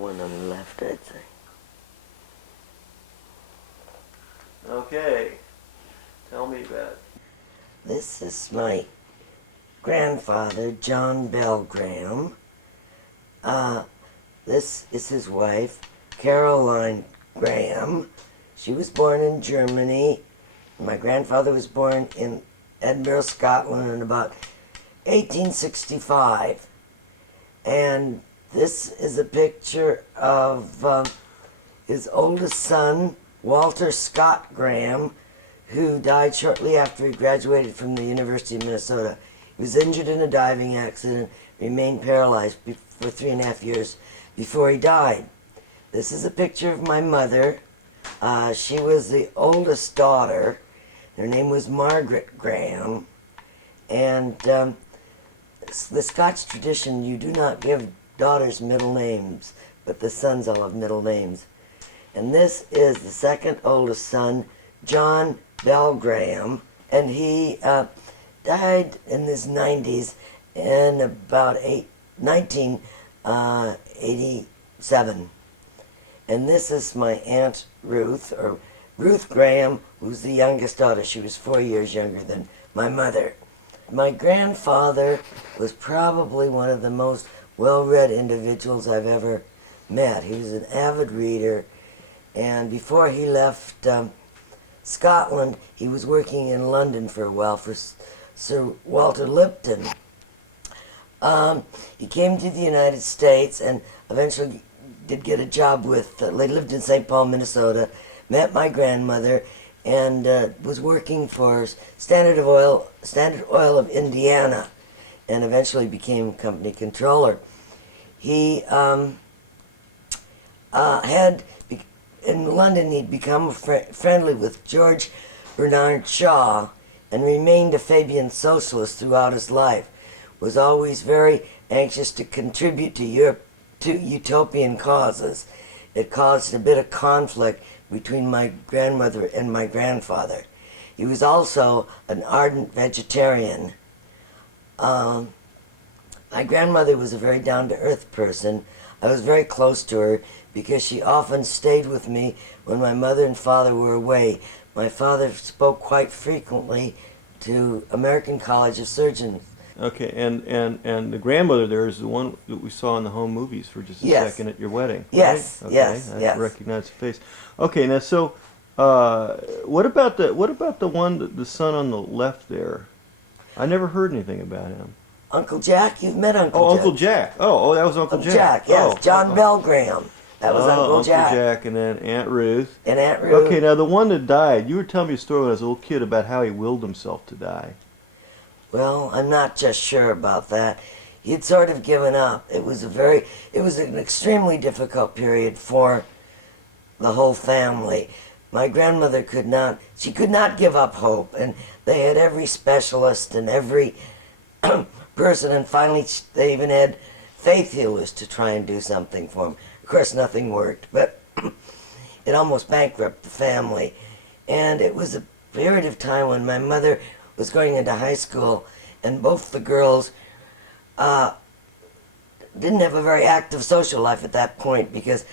one on the left, I'd say. Okay. Tell me about it. This is my grandfather, John Bell Graeme. This is his wife, Caroline Graeme. She was born in Germany. My grandfather was born in Edinburgh, Scotland in about 1865. And this is a picture of his oldest son, Walter Scott Graeme, who died shortly after he graduated from the University of Minnesota. He was injured in a diving accident, remained paralyzed for 3.5 years before he died. This is a picture of my mother. She was the oldest daughter. Her name was Margaret Graeme. And the Scotch tradition, you do not give daughters middle names, but the sons all have middle names. And this is the second oldest son, John Bell Graeme, and he died in his 90s in about 1987. And this is my Aunt Ruth, or Ruth Graeme, who's the youngest daughter. She was 4 years younger than my mother. My grandfather was probably one of the most well-read individuals I've ever met. He was an avid reader, and before he left Scotland, he was working in London for a while for Sir Walter Lipton. He came to the United States and eventually did get a job with, they lived in St. Paul, Minnesota, met my grandmother, and was working for Standard Oil of Indiana, and eventually became company controller. He in London, he'd become friendly with George Bernard Shaw and remained a Fabian socialist throughout his life. Was always very anxious to contribute to utopian causes. It caused a bit of conflict between my grandmother and my grandfather. He was also an ardent vegetarian. My grandmother was a very down-to-earth person. I was very close to her because she often stayed with me when my mother and father were away. My father spoke quite frequently to American College of Surgeons. Okay, and the grandmother there is the one that we saw in the home movies for just a second at your wedding. Yes, right? Okay, yes, I yes. recognize the face. Okay, now so what about the the son on the left there? I never heard anything about him. Uncle Jack? You've met Uncle Jack. Oh, Uncle Jack. Oh, that was Uncle Jack. Yes. Oh, John Bell Graeme. That was Uncle Jack. Uncle Jack, and then Aunt Ruth. And Aunt Ruth. Okay, now the one that died, you were telling me a story when I was a little kid about how he willed himself to die. Well, I'm not just sure about that. He'd sort of given up. It was an extremely difficult period for the whole family. My grandmother could not give up hope, and they had every specialist and every person, and finally they even had faith healers to try and do something for him. Of course, nothing worked, but it almost bankrupted the family. And it was a period of time when my mother was going into high school, and both the girls didn't have a very active social life at that point because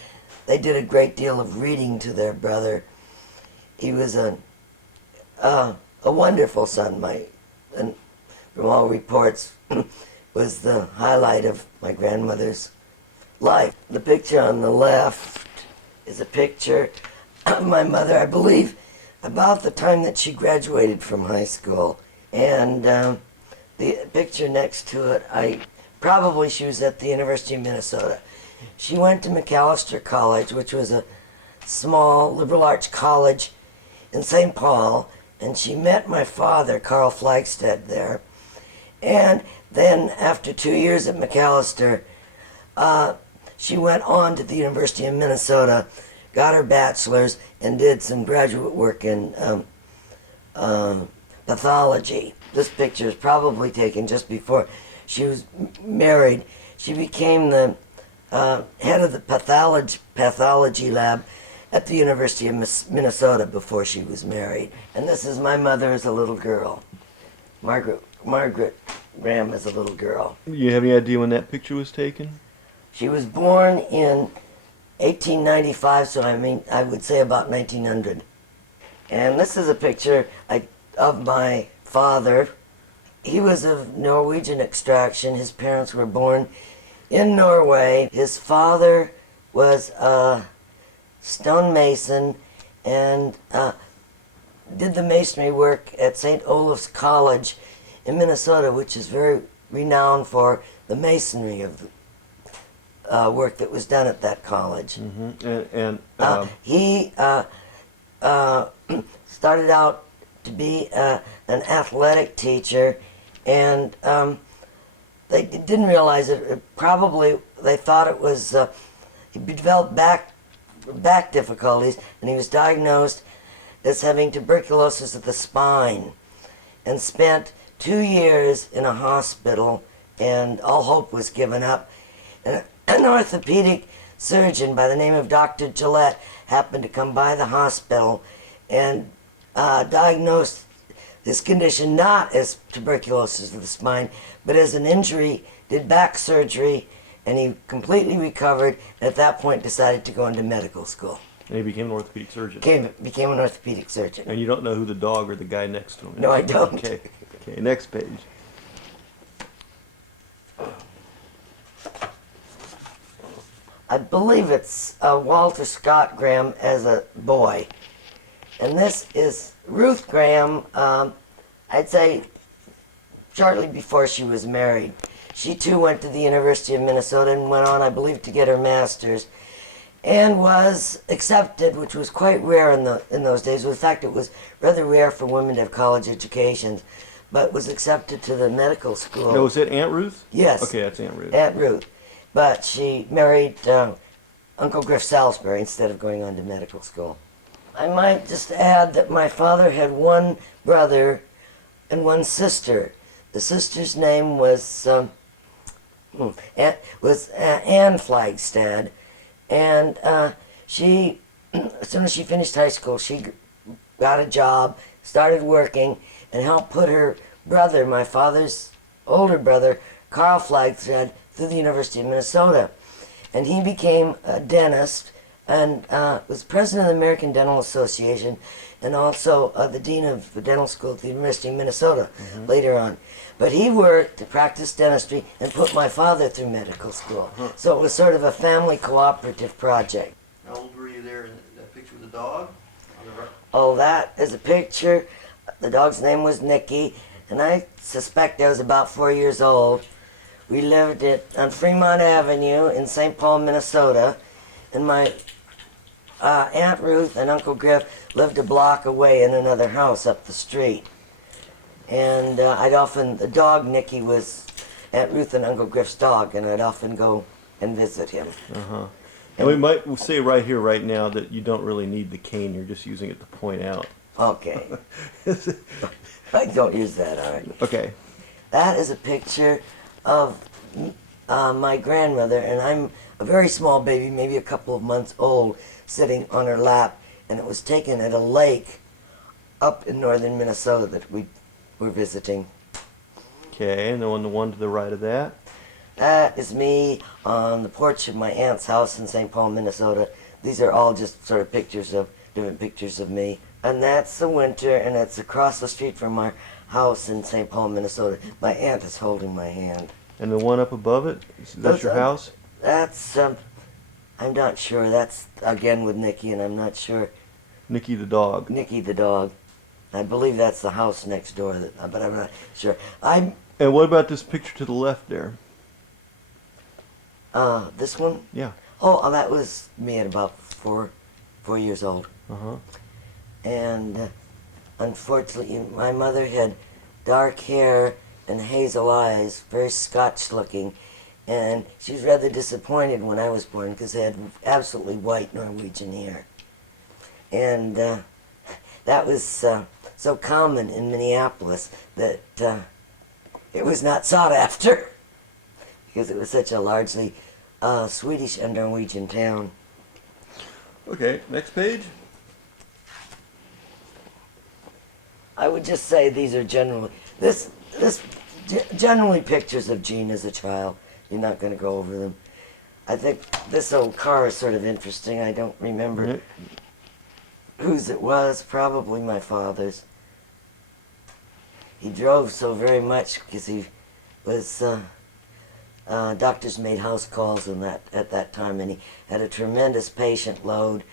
they did a great deal of reading to their brother. He was a wonderful son, and from all reports, was the highlight of my grandmother's life. The picture on the left is a picture of my mother, I believe, about the time that she graduated from high school. And the picture next to it, she was at the University of Minnesota. She went to Macalester College, which was a small liberal arts college in St. Paul, and she met my father, Carl Flagstead, there. And then after 2 years at Macalester, she went on to the University of Minnesota, got her bachelor's, and did some graduate work in pathology. This picture is probably taken just before she was married. She became the head of the pathology lab at the University of Minnesota before she was married. And this is my mother as a little girl. Margaret Graeme as a little girl. You have any idea when that picture was taken? She was born in 1895, so I would say about 1900. And this is a picture of my father. He was of Norwegian extraction. His parents were born in Norway. His father was a stonemason and did the masonry work at St. Olaf's College in Minnesota, which is very renowned for the masonry of the work that was done at that college. He started out to be an athletic teacher, and they didn't realize it. Probably they thought it was he developed back difficulties, and he was diagnosed as having tuberculosis of the spine, and spent 2 years in a hospital, and all hope was given up. And an orthopedic surgeon by the name of Dr. Gillette happened to come by the hospital and diagnosed this condition not as tuberculosis of the spine, but as an injury, did back surgery, and he completely recovered, and at that point decided to go into medical school. And he became an orthopedic surgeon. Became an orthopedic surgeon. And you don't know who the dog or the guy next to him is? No, I don't. Okay, next page. I believe it's Walter Scott Graham as a boy. And this is Ruth Graham, I'd say shortly before she was married. She too went to the University of Minnesota and went on, I believe, to get her master's, and was accepted, which was quite rare in those days. In fact, it was rather rare for women to have college educations, but was accepted to the medical school. No, was it Aunt Ruth? Yes. Okay, that's Aunt Ruth. Aunt Ruth. But she married Uncle Griff Salisbury instead of going on to medical school. I might just add that my father had one brother and one sister. The sister's name was Anne Flagstad, and she, as soon as she finished high school, she got a job, started working, and helped put her brother, my father's older brother, Carl Flagstad, through the University of Minnesota. And he became a dentist and was president of the American Dental Association, and also the dean of the dental school at the University of Minnesota later on. But he worked to practice dentistry and put my father through medical school. So it was sort of a family cooperative project. How old were you there in that picture with the dog? Oh, that is a picture. The dog's name was Nicky, and I suspect I was about 4 years old. We lived on Fremont Avenue in St. Paul, Minnesota, and my Aunt Ruth and Uncle Griff lived a block away in another house up the street. And the dog Nicky was Aunt Ruth and Uncle Griff's dog, and I'd often go and visit him. And we might say right here, right now, that you don't really need the cane. You're just using it to point out. Okay. I don't use that, all right. Okay. That is a picture of my grandmother, and I'm a very small baby, maybe a couple of months old, sitting on her lap, and it was taken at a lake up in northern Minnesota that we were visiting. Okay, and then on the one to the right of that? That is me on the porch of my aunt's house in St. Paul, Minnesota. These are all just sort of different pictures of me. And that's the winter, and it's across the street from our house in St. Paul, Minnesota. My aunt is holding my hand. And the one up above it? That's your house? That's, I'm not sure. That's, again, with Nicky, and I'm not sure. Nicky the dog. Nicky the dog. I believe that's the house next door, but I'm not sure. And what about this picture to the left there? This one? Yeah. Oh, that was me at about 4 years old. And unfortunately, my mother had dark hair and hazel eyes, very Scotch looking, and she was rather disappointed when I was born because I had absolutely white Norwegian hair. And that was so common in Minneapolis that it was not sought after because it was such a largely Swedish and Norwegian town. Okay, next page. I would just say these are generally generally pictures of Jean as a child. You're not going to go over them. I think this old car is sort of interesting. I don't remember Yeah. whose it was. Probably my father's. He drove so very much because he was doctors made house calls and that at that time, and he had a tremendous patient load,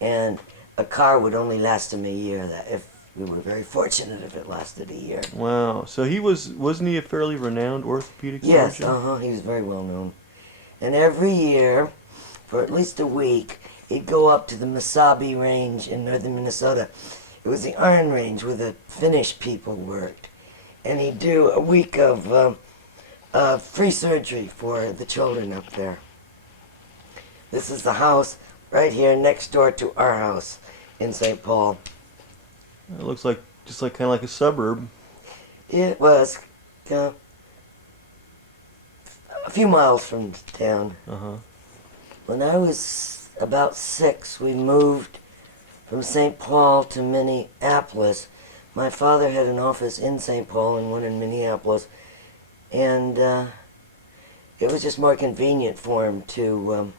and a car would only last him a year. That if we were very fortunate if it lasted a year. Wow. So wasn't he a fairly renowned orthopedic Yes, surgeon? he was very well known. And every year, for at least a week, he'd go up to the Mesabi Range in northern Minnesota. It was the Iron Range where the Finnish people worked. And he'd do a week of free surgery for the children up there. This is the house right here next door to our house in St. Paul. It looks like just like kind of like a suburb. It was a few miles from town. Uh-huh. When I was about 6, we moved from St. Paul to Minneapolis. My father had an office in St. Paul and one in Minneapolis, and it was just more convenient for him to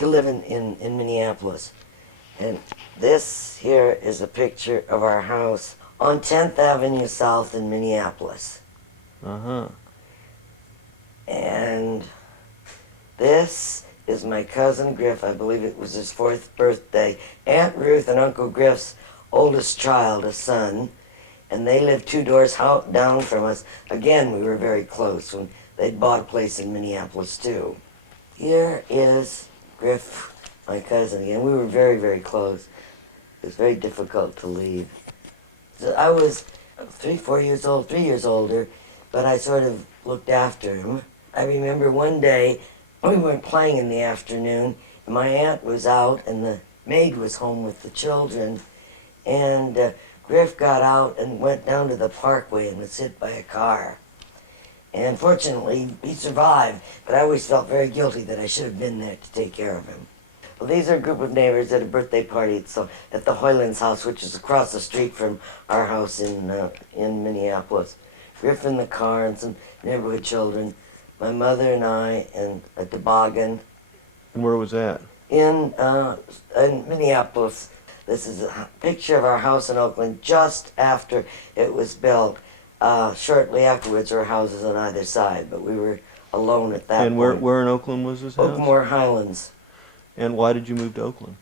live in Minneapolis. And this here is a picture of our house on 10th Avenue South in Minneapolis. Uh-huh. And this is my cousin Griff. I believe it was his 4th birthday. Aunt Ruth and Uncle Griff's oldest child, a son. And they lived 2 doors down from us. Again, we were very close when they'd bought a place in Minneapolis, too. Here is Griff, my cousin, again. We were very, very close. It was very difficult to leave. So I was 3 years older, but I sort of looked after him. I remember one day, we were playing in the afternoon, and my aunt was out, and the maid was home with the children, and Griff got out and went down to the parkway and was hit by a car. And fortunately, he survived, but I always felt very guilty that I should have been there to take care of him. Well, these are a group of neighbors at a birthday party at the Hoyland's house, which is across the street from our house in Minneapolis. Griff in the car and some neighborhood children, my mother and I, and a toboggan. And where was that? In Minneapolis. This is a picture of our house in Oakland just after it was built. Shortly afterwards, there were houses on either side, but we were alone at that And point. where in Oakland was this house? Oakmore Highlands. And why did you move to Oakland?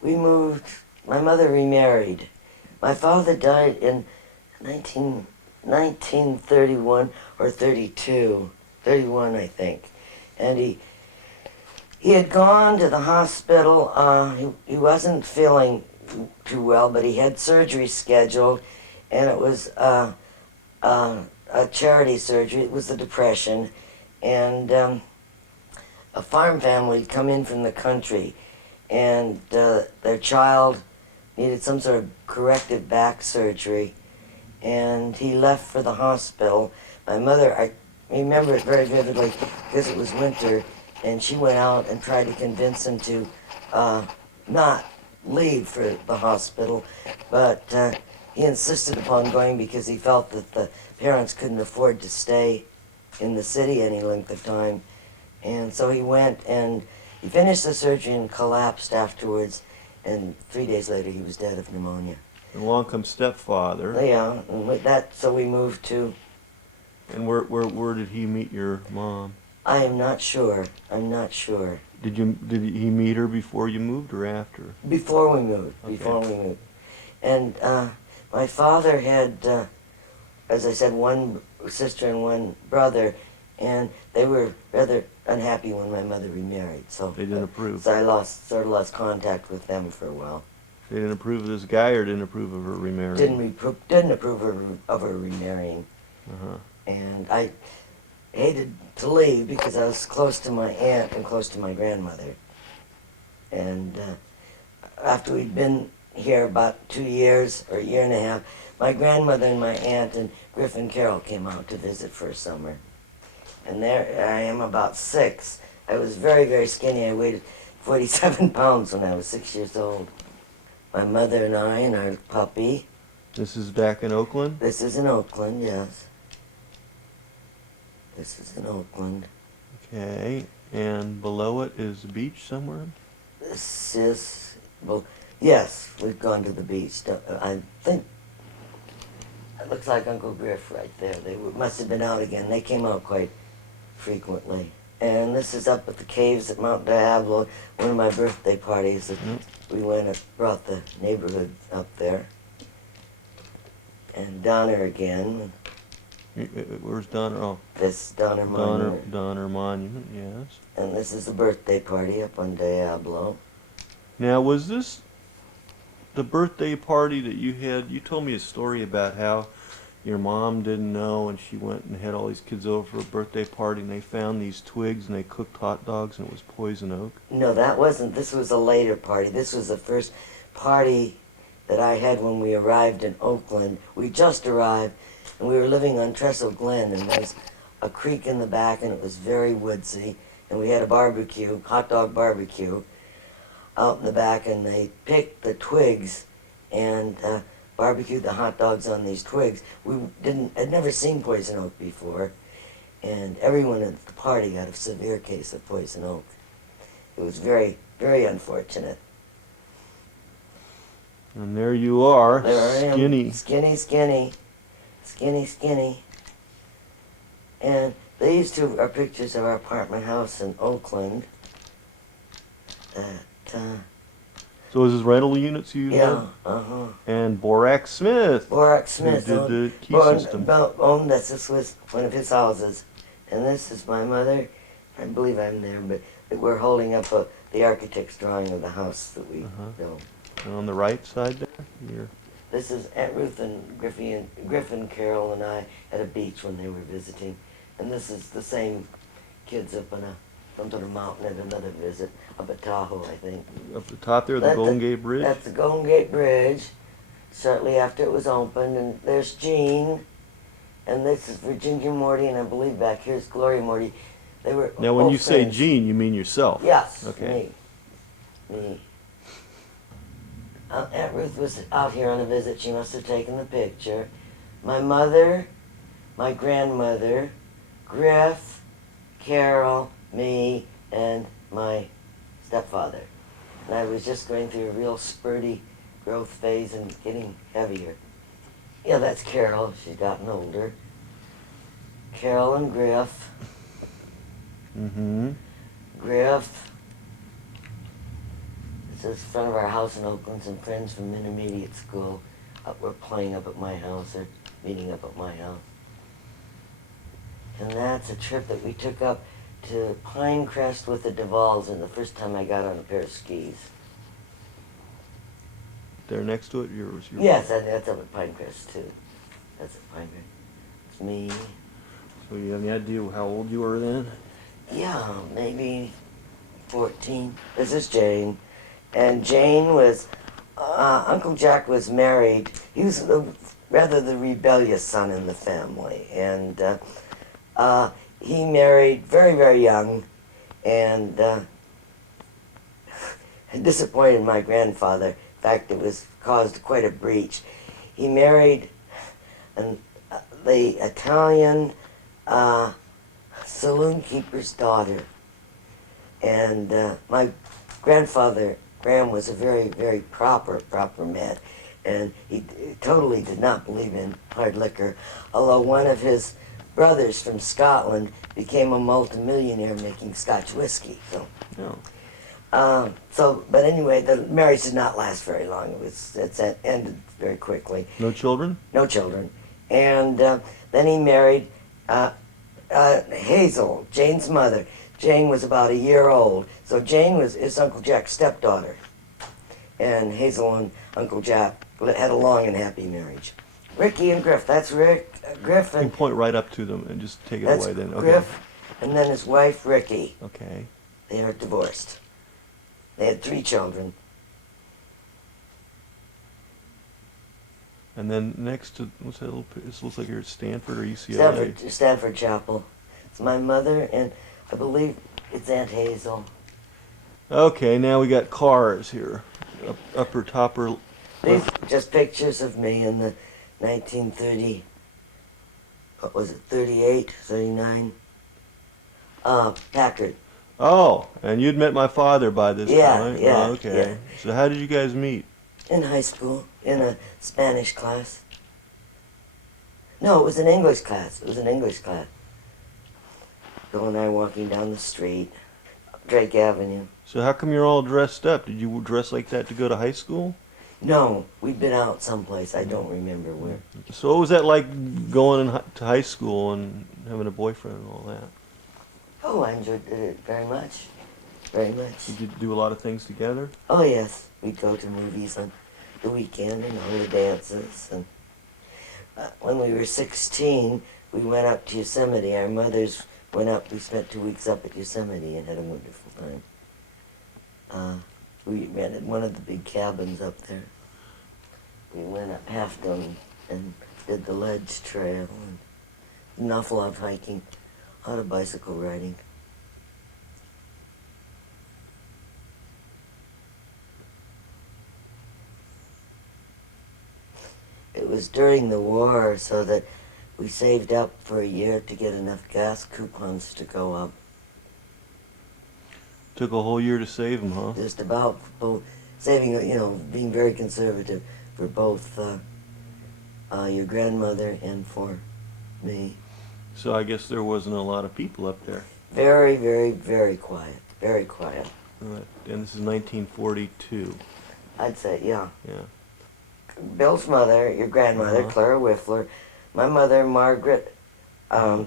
We moved, my mother remarried. My father died in 1931 or 32, 31 I think. And he had gone to the hospital. He wasn't feeling too well, but he had surgery scheduled, and it was a charity surgery. It was the Depression, and a farm family had come in from the country, and their child needed some sort of corrective back surgery, and he left for the hospital. My mother, I remember it very vividly because it was winter, and she went out and tried to convince him to not leave for the hospital, but he insisted upon going because he felt that the parents couldn't afford to stay in the city any length of time. And so he went, and he finished the surgery and collapsed afterwards, and 3 days later he was dead of pneumonia. And along comes stepfather. Yeah, and with that, so we moved to... And where did he meet your mom? I am not sure. I'm not sure. Did he meet her before you moved or after? Before we moved. Okay. Before we moved. And my father had, as I said, one sister and one brother, and they were rather unhappy when my mother remarried. So They didn't approve. So I sort of lost contact with them for a while. They didn't approve of this guy or didn't approve of her remarrying? Didn't approve of her remarrying. Uh-huh. And I hated to leave because I was close to my aunt and close to my grandmother. And after we'd been here about 2 years or a year and a half, my grandmother and my aunt and Griff and Carol came out to visit for a summer. And there I am, about 6. I was very, very skinny. I weighed 47 pounds when I was 6 years old. My mother and I and our puppy. This is back in Oakland? This is in Oakland, yes. This is in Oakland. Okay. And below it is the beach somewhere? This is, well, yes, we've gone to the beach. I think it looks like Uncle Griff right there. They must have been out again. They came out quite frequently. And this is up at the caves at Mount Diablo, one of my birthday parties that we went and brought the neighborhood up there. And Donner again. Where's Donner? Oh, This Donner Monument. Donner Monument, yes. And this is the birthday party up on Diablo. Now, was this the birthday party that you had? You told me a story about how your mom didn't know and she went and had all these kids over for a birthday party and they found these twigs and they cooked hot dogs and it was poison oak. No, that wasn't. This was a later party. This was the first party that I had when we arrived in Oakland. We just arrived and we were living on Trestle Glen and there's a creek in the back and it was very woodsy and we had a barbecue, hot dog barbecue out in the back and they picked the twigs and barbecued the hot dogs on these twigs. Had never seen poison oak before, and everyone at the party got a severe case of poison oak. It was very, very unfortunate. And there you are, There I am, skinny. Skinny. And these two are pictures of our apartment house in Oakland. So is this rental units you Yeah, had? And Borak Smith. Borak Smith Who did the key system. owned this. This was one of his houses. And this is my mother. I believe I'm there, but we're holding up the architect's drawing of the house that we built. And on the right side there? You're... This is Aunt Ruth and Griffin, Carol, and I at a beach when they were visiting. And this is the same kids up on some sort of mountain at another visit, up at Tahoe, I think. Up the top there, the Golden Gate Bridge? That's the Golden Gate Bridge, shortly after it was opened. And there's Jean, and this is Virginia Morty, and I believe back here's Gloria Morty. They were Now, when old you say friends. Jean, you mean yourself? Yes, Okay. me. Aunt Ruth was out here on a visit. She must have taken the picture. My mother, my grandmother, Griff, Carol, me, and my stepfather. And I was just going through a real spurty growth phase and getting heavier. Yeah, that's Carol. She's gotten older. Carol and Griff. Mm-hmm. Griff. This is front of our house in Oakland. Some friends from intermediate school were playing up at my house or meeting up at my house. And that's a trip that we took up to Pinecrest with the Duvalls, and the first time I got on a pair of skis. There next to it, yours. Yes, that's up at Pinecrest too. That's at Pinecrest. It's me. So you have any idea how old you were then? Yeah, maybe 14. This is Jane. And Jane was, Uncle Jack was married. He was rather the rebellious son in the family. And he married very, very young and disappointed my grandfather. In fact, it was caused quite a breach. He married the Italian saloon keeper's daughter. And my grandfather, Graeme, was a very, very proper man. And he totally did not believe in hard liquor, although one of his brothers from Scotland became a multimillionaire making Scotch whiskey. So, but anyway, the marriage did not last very long. It's ended very quickly. No children? No children. And then he married Hazel, Jane's mother. Jane was about a year old. So Jane is Uncle Jack's stepdaughter. And Hazel and Uncle Jack had a long and happy marriage. Ricky and Griff, that's Griff You can and point right up to them and just take it that's away then. Okay. Griff, and then his wife Ricky. Okay. They are divorced. They had 3 children. And then next to, what's that little, this looks like you're at Stanford or UCLA. Stanford Chapel. It's my mother and I believe it's Aunt Hazel. Okay, now we got cars here. Upper, topper. These are just pictures of me in the 1930, what was it, 38, 39? Packard. Oh, and you'd met my father by this Yeah, point. yeah, Oh, yeah. okay. So how did you guys meet? In high school, in a Spanish class. No, it was an English class. It was an English class. Bill and I walking down the street, Drake Avenue. So how come you're all dressed up? Did you dress like that to go to high school? No, we'd been out someplace. I don't remember where. So what was that like going to high school and having a boyfriend and all that? Oh, I enjoyed it very much. Very much. Did you do a lot of things together? Oh, yes. We'd go to movies on the weekend and all the dances. And when we were 16, we went up to Yosemite. Our mothers went up. We spent 2 weeks up at Yosemite and had a wonderful time. We rented one of the big cabins up there. We went up Half Dome and did the Ledge Trail and an awful lot of hiking, a lot of bicycle riding. It was during the war, so that we saved up for a year to get enough gas coupons to go up. Took a whole year to save them, huh? Just about both, saving, being very conservative for both your grandmother and for me. So I guess there wasn't a lot of people up there. Very, very, very quiet. Very quiet. Right. And this is 1942. I'd say, yeah. Yeah. Bill's mother, your grandmother, Clara Whifler, my mother, Margaret Graeme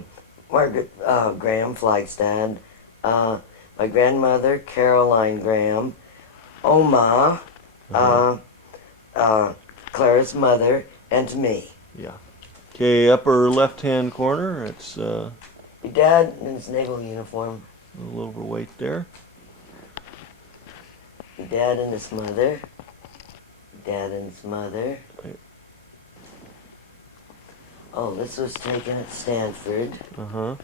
Flagstad, my grandmother, Caroline Graham, Oma, Clara's mother, and me. Yeah. Okay, upper left-hand corner. It's Your dad in his naval uniform, a little overweight there. your dad and his mother, your dad and his mother. Right. Oh, this was taken at Stanford, Uh-huh.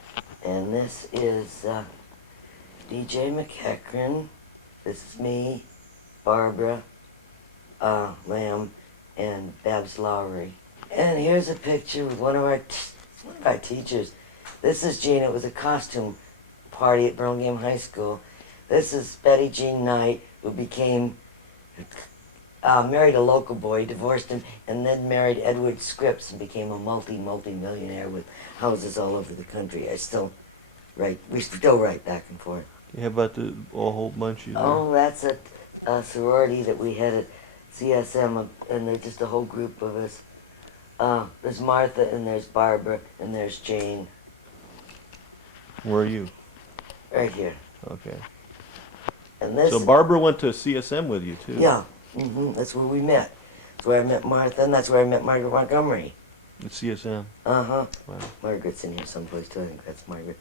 and this is DJ McEachran. This is me, Barbara, Lamb, and Babs Lowry. And here's a picture with one of our teachers. This is Jean. It was a costume party at Burlingame High School. This is Betty Jean Knight, who became married a local boy, divorced him, and then married Edward Scripps and became a multi-millionaire with houses all over the country. We still write back and forth. Yeah, about the whole bunch of you there. Oh, that's a sorority that we had at CSM, and there's just a whole group of us. There's Martha, and there's Barbara, and there's Jane. Where are you? Right here. Okay. And this. So Barbara went to CSM with you, too? Yeah. That's where we met. That's where I met Martha, and that's where I met Margaret Montgomery. At CSM? Uh-huh. Wow. Margaret's in here someplace, too. I think that's Margaret.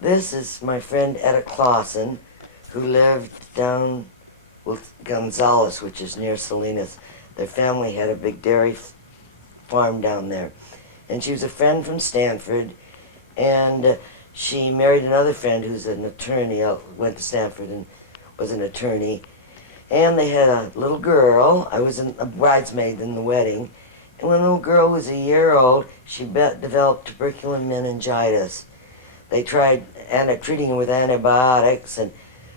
This is my friend Etta Clausen, who lived down with Gonzales, which is near Salinas. Their family had a big dairy farm down there. And she was a friend from Stanford, and she married another friend who's an attorney, went to Stanford and was an attorney. And they had a little girl. I was a bridesmaid in the wedding. And when the little girl was a year old, she developed tubercular meningitis. They tried treating her with antibiotics, and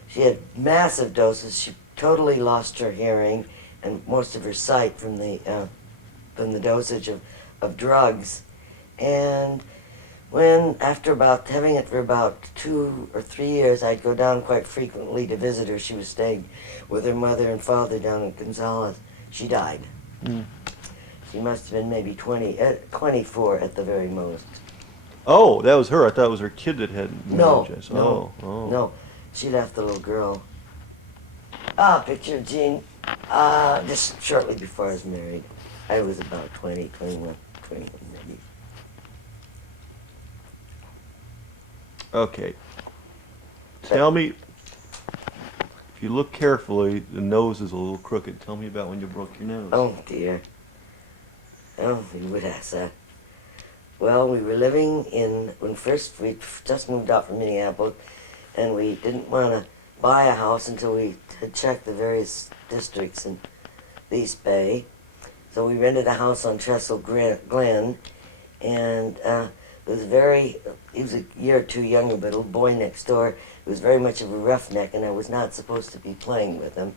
she had massive doses. She totally lost her hearing and most of her sight from the dosage of drugs. And after having it for about 2 or 3 years, I'd go down quite frequently to visit her. She was staying with her mother and father down in Gonzales. She died. Mm. She must have been maybe 24 at the very most. Oh, that was her. I thought it was her kid that had No, meningitis. no, Oh. no. She left the little girl. Picture of Jean, just shortly before I was married. I was about 21 maybe. Okay. Tell me, if you look carefully, the nose is a little crooked. Tell me about when you broke your nose. Oh, dear. Oh, you would ask that. Well, we were living when first we just moved out from Minneapolis, and we didn't want to buy a house until we had checked the various districts in the East Bay. So we rented a house on Trestle Glen, and he was a year or two younger, but a little boy next door who was very much of a roughneck, and I was not supposed to be playing with him.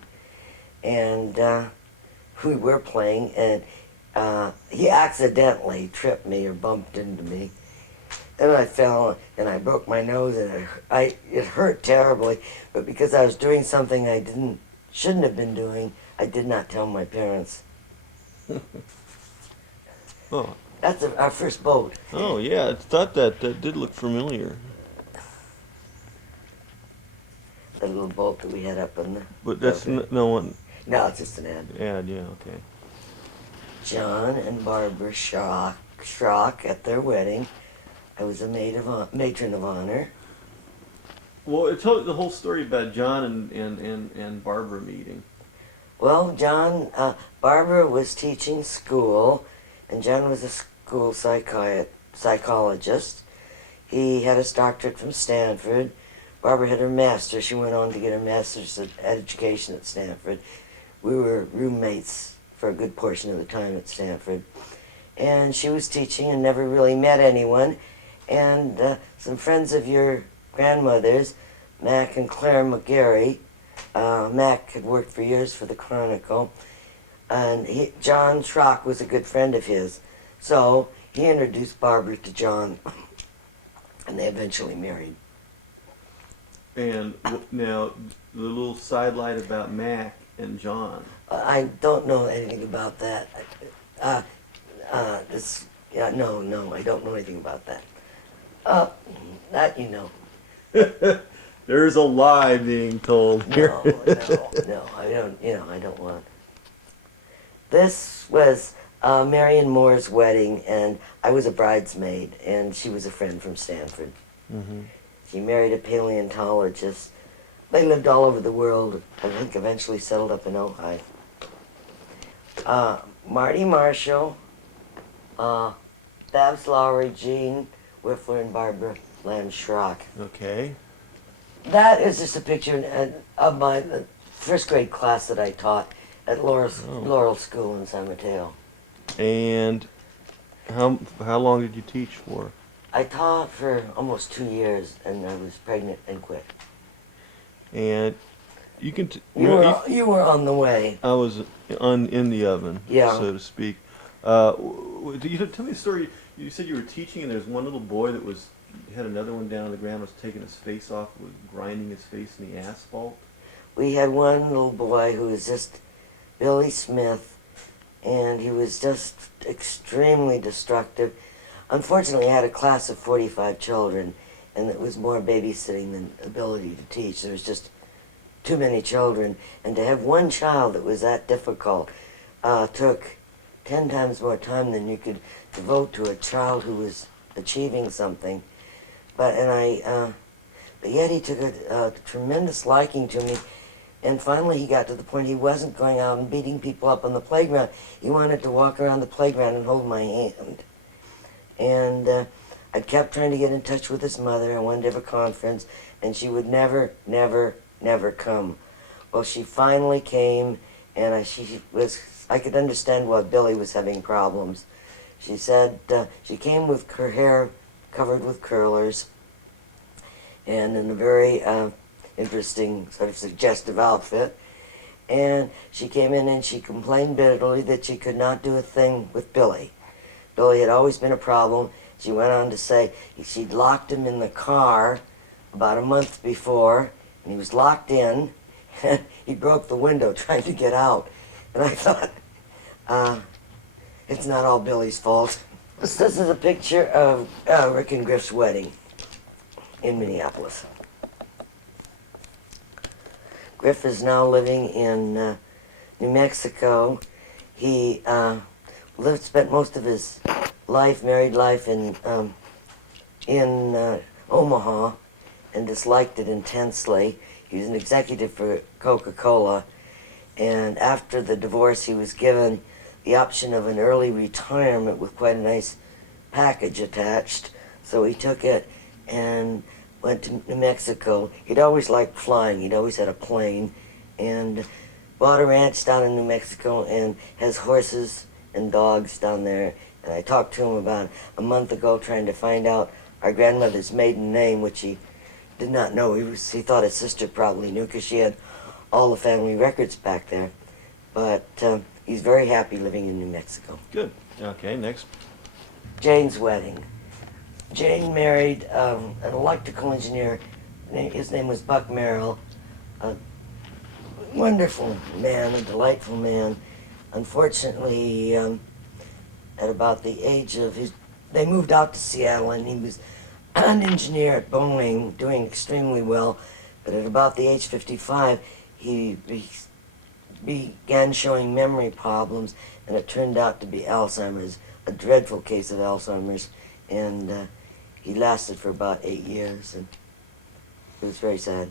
And we were playing, and he accidentally tripped me or bumped into me. And I fell, and I broke my nose, and it hurt terribly. But because I was doing something I shouldn't have been doing, I did not tell my parents. Oh. That's our first boat. Oh yeah, I thought that did look familiar. The little boat that we had up in the... But that's no one. No, it's just an ad. Ad, yeah, okay. John and Barbara Schrock at their wedding. I was a matron of honor. Well, tell the whole story about John and Barbara meeting. Well, Barbara was teaching school, and John was a school psychologist. He had his doctorate from Stanford. Barbara had her master's. She went on to get her master's of education at Stanford. We were roommates for a good portion of the time at Stanford. And she was teaching and never really met anyone. And some friends of your grandmother's, Mac and Claire McGarry, Mac had worked for years for the Chronicle, and John Schrock was a good friend of his. So he introduced Barbara to John, and they eventually married. And now, the little sidelight about Mac and John. I don't know anything about that. No, I don't know anything about that. That you know. There's a lie being told here. No, I don't want. This was Marion Moore's wedding, and I was a bridesmaid, and she was a friend from Stanford. Mm-hmm. She married a paleontologist. They lived all over the world. I think eventually settled up in Ojai. Marty Marshall, Babs Lowry, Jean Whifler, and Barbara Lamb Schrock. Okay. That is just a picture of my first grade class that I taught at Laurel School in San Mateo. And how long did you teach for? I taught for almost 2 years, and I was pregnant and quit. And you can. You were on the way. I was in the oven, Yeah. so to speak. Tell me a story. You said you were teaching, and there's one little boy that had another one down on the ground, was taking his face off, was grinding his face in the asphalt. We had one little boy who was just Billy Smith, and he was just extremely destructive. Unfortunately, I had a class of 45 children, and it was more babysitting than ability to teach. There was just too many children, and to have one child that was that difficult took 10 times more time than you could devote to a child who was achieving something. But yet he took a tremendous liking to me, and finally he got to the point he wasn't going out and beating people up on the playground. He wanted to walk around the playground and hold my hand. And I kept trying to get in touch with his mother. I wanted to have a conference, and she would never come. Well, she finally came, and I could understand why Billy was having problems. She said she came with her hair covered with curlers, and in a very interesting, sort of suggestive outfit. And she came in and she complained bitterly that she could not do a thing with Billy. Billy had always been a problem. She went on to say she'd locked him in the car about a month before, and he was locked in, and he broke the window trying to get out. And I thought, it's not all Billy's fault. This is a picture of Rick and Griff's wedding in Minneapolis. Griff is now living in New Mexico. He spent most of his married life in Omaha, and disliked it intensely. He was an executive for Coca-Cola, and after the divorce he was given the option of an early retirement with quite a nice package attached. So he took it and went to New Mexico. He'd always liked flying. He'd always had a plane, and bought a ranch down in New Mexico and has horses and dogs down there And I talked to him about a month ago trying to find out our grandmother's maiden name, which he did not know. He thought his sister probably knew because she had all the family records back there. But he's very happy living in New Mexico. Good. Okay, next. Jane's wedding. Jane married an electrical engineer. His name was Buck Merrill. A wonderful man, a delightful man. Unfortunately, at about the age of they moved out to Seattle, and he was an engineer at Boeing, doing extremely well. But at about the age 55, he began showing memory problems, and it turned out to be Alzheimer's, a dreadful case of Alzheimer's, and he lasted for about 8 years, and it was very sad.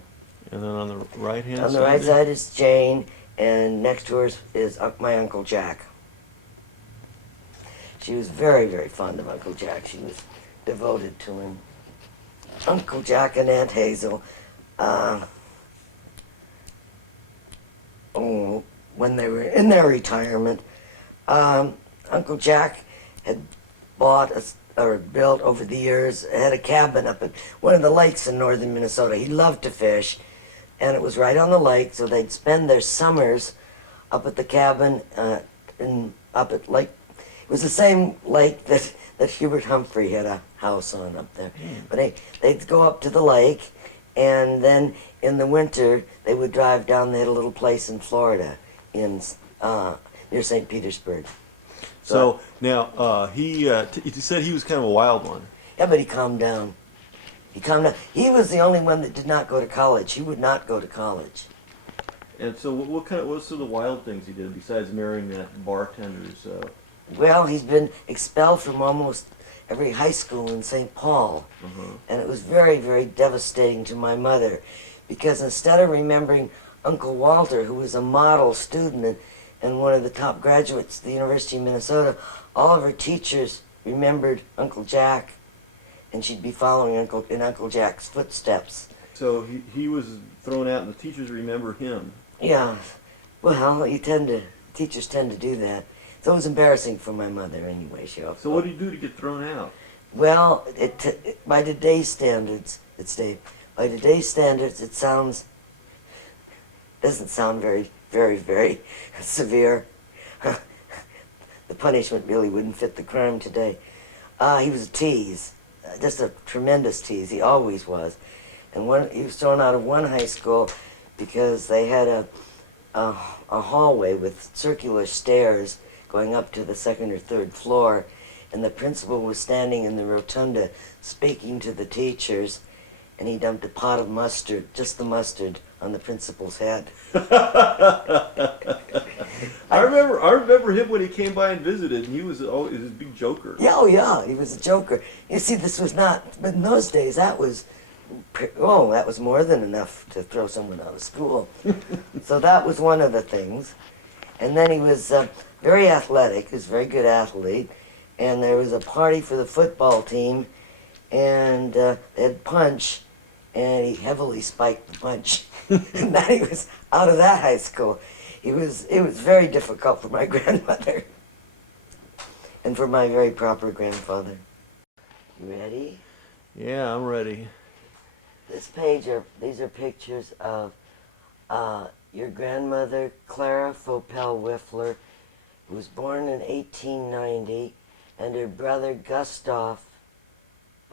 And then on the right-hand side? On the right side is Jane, and next to her is my Uncle Jack. She was very, very fond of Uncle Jack. She was devoted to him. Uncle Jack and Aunt Hazel, when they were in their retirement, Uncle Jack had bought or built over the years, had a cabin up at one of the lakes in northern Minnesota. He loved to fish, and it was right on the lake, so they'd spend their summers up at the cabin up at Lake. It was the same lake that Hubert Humphrey had a house on up there. But they'd go up to the lake, and then in the winter they would drive down. They had a little place in Florida, near St. Petersburg. So now he said he was kind of a wild one. Yeah, but he calmed down. He calmed down. He was the only one that did not go to college. He would not go to college. And so what's some of the wild things he did besides marrying that bartender's? Well, he's been expelled from almost every high school in St. Paul. And it was very, very devastating to my mother, because instead of remembering Uncle Walter, who was a model student and one of the top graduates at the University of Minnesota, all of her teachers remembered Uncle Jack, and she'd be following in Uncle Jack's footsteps. So he was thrown out, and the teachers remember him. Yeah, well, teachers tend to do that. So it was embarrassing for my mother anyway. So what did he do to get thrown out? Well, by today's standards, it doesn't sound very, very, very severe. The punishment really wouldn't fit the crime today. He was a tease, just a tremendous tease. He always was. And he was thrown out of one high school because they had a hallway with circular stairs going up to the second or third floor, and the principal was standing in the rotunda speaking to the teachers, and he dumped a pot of mustard, just the mustard, on the principal's head. I remember him when he came by and visited, and he was a big joker. Yeah, oh yeah, he was a joker. You see, this was not, but in those days that was more than enough to throw someone out of school. So that was one of the things. And then he was very athletic. He was a very good athlete. And there was a party for the football team, and they had punch, and he heavily spiked the punch. And then he was out of that high school. It was very difficult for my grandmother and for my very proper grandfather. You ready? Yeah, I'm ready. These are pictures of your grandmother, Clara Fopel Whifler, who was born in 1890, and her brother, Gustav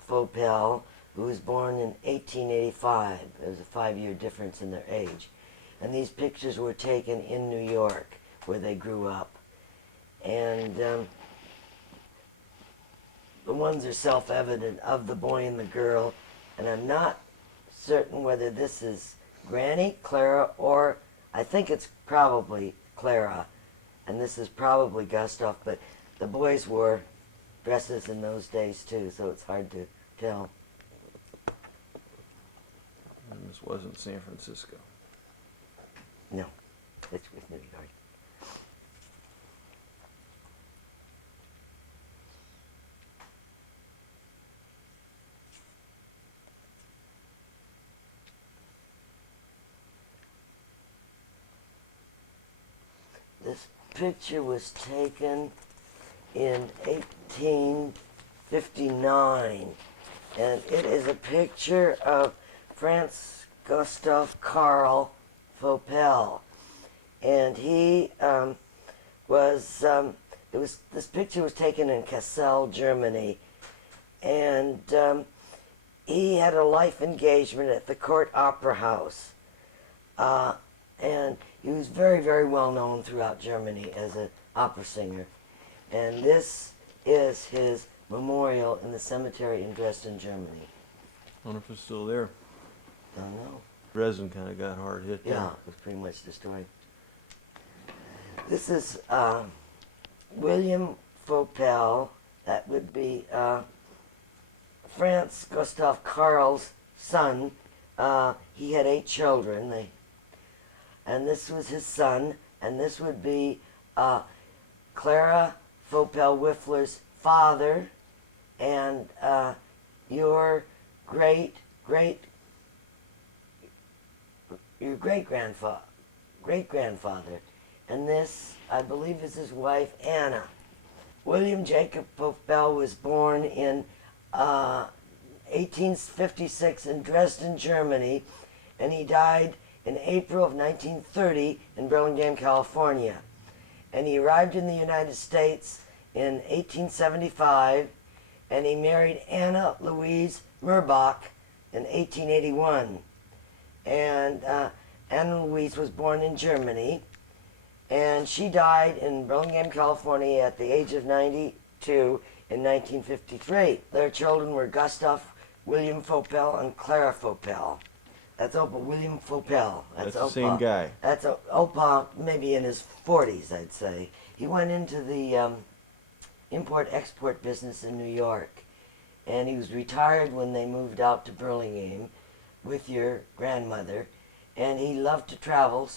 Fopel, who was born in 1885. There was a 5-year difference in their age. And these pictures were taken in New York, where they grew up. And the ones are self-evident of the boy and the girl, and I'm not certain whether this is Granny, Clara, or I think it's probably Clara, and this is probably Gustav, but the boys wore dresses in those days too, so it's hard to tell. And this wasn't San Francisco. No, it's with New York. This picture was taken in 1859. And it is a picture of Franz Gustav Karl Vaupel. And he this picture was taken in Kassel, Germany. And he had a life engagement at the Court Opera House. And he was very, very well known throughout Germany as an opera singer. And this is his memorial in the cemetery in Dresden, Germany. I wonder if it's still there. I don't know. Dresden kind of got hard hit. Yeah, it was pretty much destroyed. This is William Vaupel. That would be Franz Gustav Karl's son. He had 8 children. And this was his son. And this would be Clara Vaupel Whifler's father. And your great-grandfather. And this, I believe, is his wife, Anna. William Jacob Vaupel was born in 1856 in Dresden, Germany, and he died in April of 1930 in Burlingame, California. And he arrived in the United States in 1875, and he married Anna Louise Murbach in 1881. And Anna Louise was born in Germany, and she died in Burlingame, California at the age of 92 in 1953. Their children were Gustav William Vaupel and Clara Vaupel. That's Opa William Vaupel. That's the same guy. That's Opa, maybe in his 40s, I'd say. He went into the import-export business in New York, and he was retired when they moved out to Burlingame with your grandmother, and he loved to travel,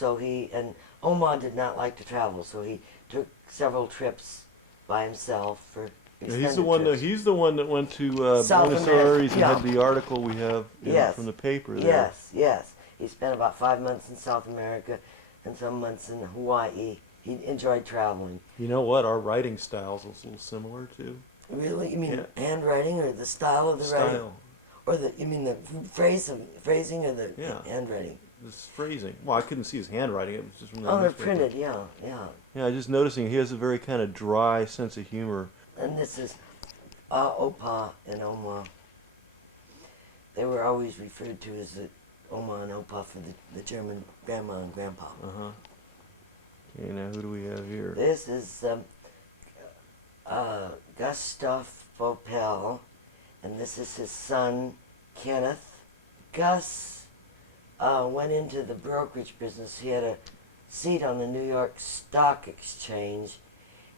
and Oma did not like to travel, so he took several trips by himself for extended He's the one trips. he's the one that went to South Buenos America, Aires and yeah. had the article we have from the paper there. Yes, yes. He spent about 5 months in South America and some months in Hawaii. He enjoyed traveling. You know what? Our writing styles is a little similar too. Really? You mean Yeah. handwriting or the style of the writing? Style. Or you mean the phrasing or the Yeah. handwriting? This phrasing. Well, I couldn't see his handwriting. It was just from the Oh, they're newspaper. printed, yeah. Yeah, just noticing he has a very kind of dry sense of humor. And this is Opa and Oma. They were always referred to as the Oma and Opa for the German grandma and grandpa. Uh-huh. Okay, now who do we have here? This is Gustav Vaupel, and this is his son, Kenneth. Gus went into the brokerage business. He had a seat on the New York Stock Exchange,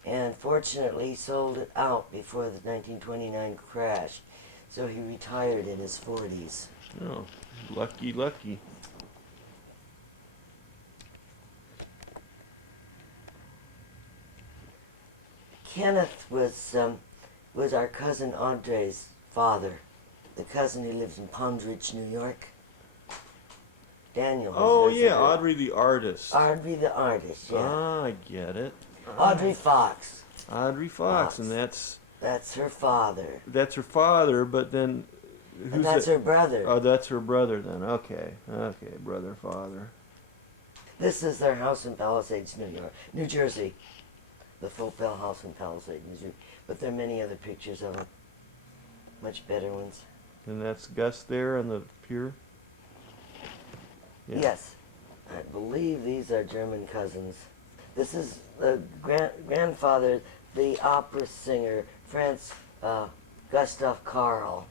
and fortunately he sold it out before the 1929 crash, so he retired in his 40s. Oh, lucky, lucky. Kenneth was our cousin Audrey's father, the cousin who lives in Palm Ridge, New York. Daniel. Oh yeah, Audrey the artist. Audrey the artist, yeah. Ah, I get it. Audrey Fox. Audrey Fox, and that's her father. That's her father, but then who's And that's her brother. Oh, that's her brother then. Okay, brother, father. This is their house in Palisades, New Jersey. The Vaupel house in Palisades, New Jersey. But there are many other pictures of them. Much better ones. And that's Gus there on the pier? Yeah. Yes. I believe these are German cousins. This is the grandfather, the opera singer, Franz Gustav Karl.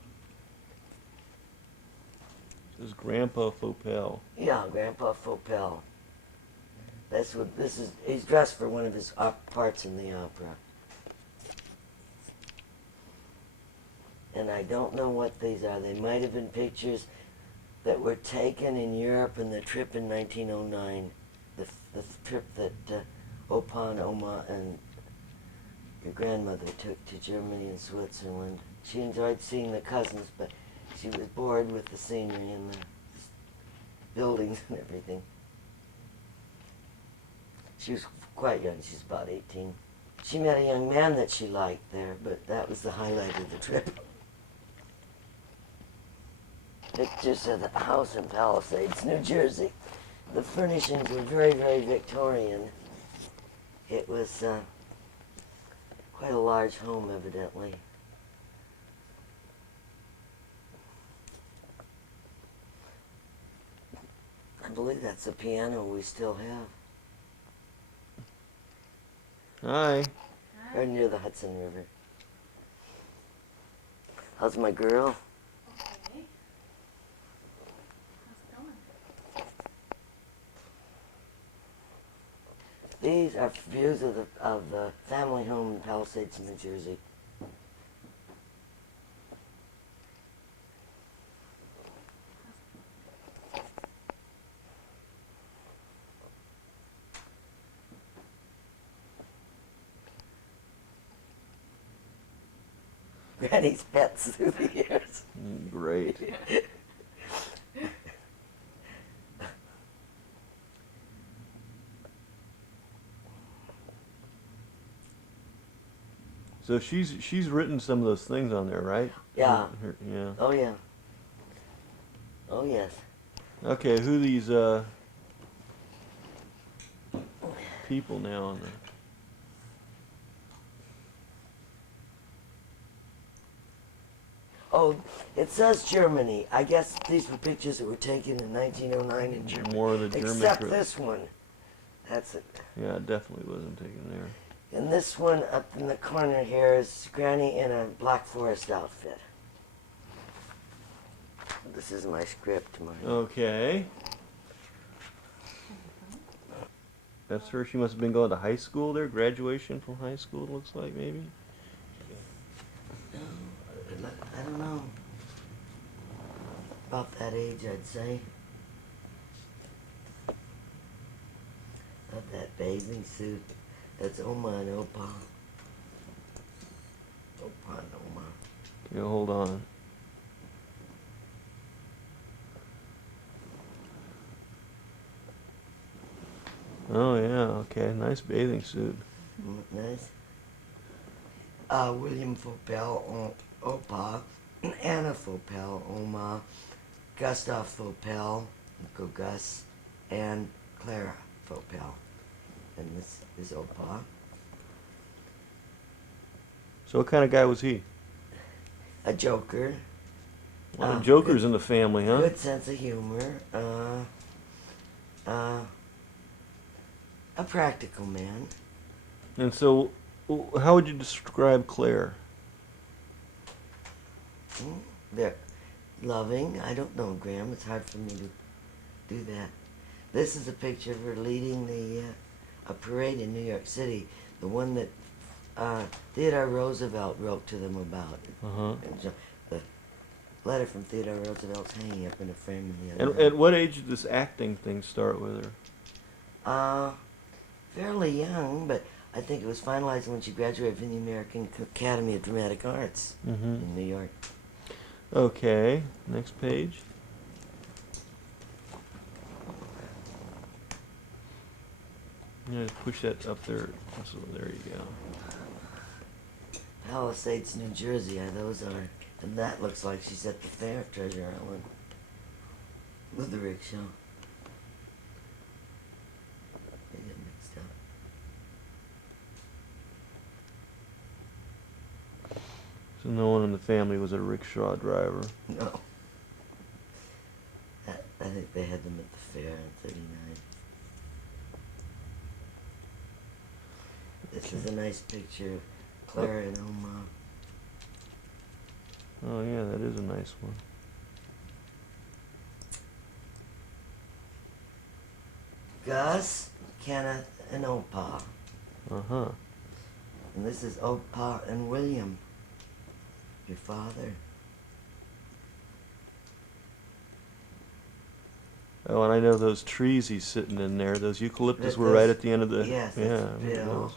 This is Grandpa Vaupel. Yeah, Grandpa Vaupel. He's dressed for one of his parts in the opera. And I don't know what these are. They might have been pictures that were taken in Europe in the trip in 1909. The trip that Opa and Oma and your grandmother took to Germany and Switzerland. She enjoyed seeing the cousins, but she was bored with the scenery and the buildings and everything. She was quite young. She's about 18. She met a young man that she liked there, but that was the highlight of the trip. Pictures of the house in Palisades, New Jersey. The furnishings were very, very Victorian. It was quite a large home, evidently. I believe that's a piano we still have. Hi. Right near the Hudson River. How's my girl? Okay. How's it going? These are views of the family home in Palisades, New Jersey. Granny's pets through the years. Great. So she's written some of those things on there, right? Yeah. Yeah. Oh yeah. Oh yes. Okay, who are these people now on there? Oh, it says Germany. I guess these were pictures that were taken in 1909 in Germany. More of the German Except trip. this one. That's it. Yeah, it definitely wasn't taken there. And this one up in the corner here is Granny in a Black Forest outfit. This is my script, mine. Okay. That's her. She must have been going to high school there. Graduation from high school, it looks like, maybe. I don't know. About that age, I'd say. Of that bathing suit. That's Oma and Opa. Opa and Oma. Yeah, hold on. Oh yeah, okay. Nice bathing suit. Nice. William Fopel, Opa. Anna Fopel, Oma. Gustav Fopel, Uncle Gus. And Clara Fopel. And this is Opa. So what kind of guy was he? A joker. A lot of jokers good, in the family, huh? Good sense of humor. A practical man. And so, how would you describe Claire? They're loving. I don't know, Graeme. It's hard for me to do that. This is a picture of her leading a parade in New York City, the one that Theodore Roosevelt wrote to them about. Uh-huh. And so the letter from Theodore Roosevelt's hanging up in a frame in the other And room. at what age did this acting thing start with her? Fairly young, but I think it was finalized when she graduated from the American Academy of Dramatic Arts in New York. Okay, next page. Yeah, push that up there. So there you go. Palisades, New Jersey, those are. And that looks like she's at the fair of Treasure Island with the rickshaw. They get mixed up. So no one in the family was a rickshaw driver. No. I think they had them at the fair in 39. This is a nice picture of Clara and Oma. Oh yeah, that is a nice one. Gus, Kenneth, and Opa. Uh-huh. And this is Opa and William, your father. Oh, and I know those trees he's sitting in there. Those eucalyptus were Those- right at the end of the... Yes, yeah, that's I remember Bill. those.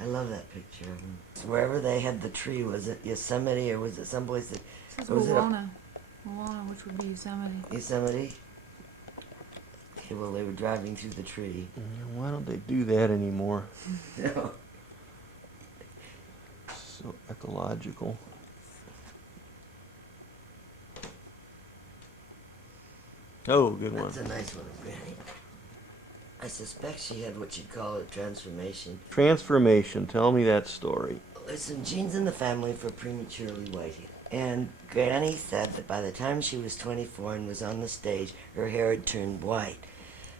I love that picture of him. Wherever they had the tree, was it Yosemite or was it someplace that... It says was Moana. Moana, which would be Yosemite. Yosemite? Okay, well, they were driving through the tree. Why don't they do that anymore? No. So ecological. Oh, good one. That's a nice one of Granny. I suspect she had what you'd call a transformation. Transformation. Tell me that story. Listen, genes in the family for prematurely whiting. And Granny said that by the time she was 24 and was on the stage, her hair had turned white.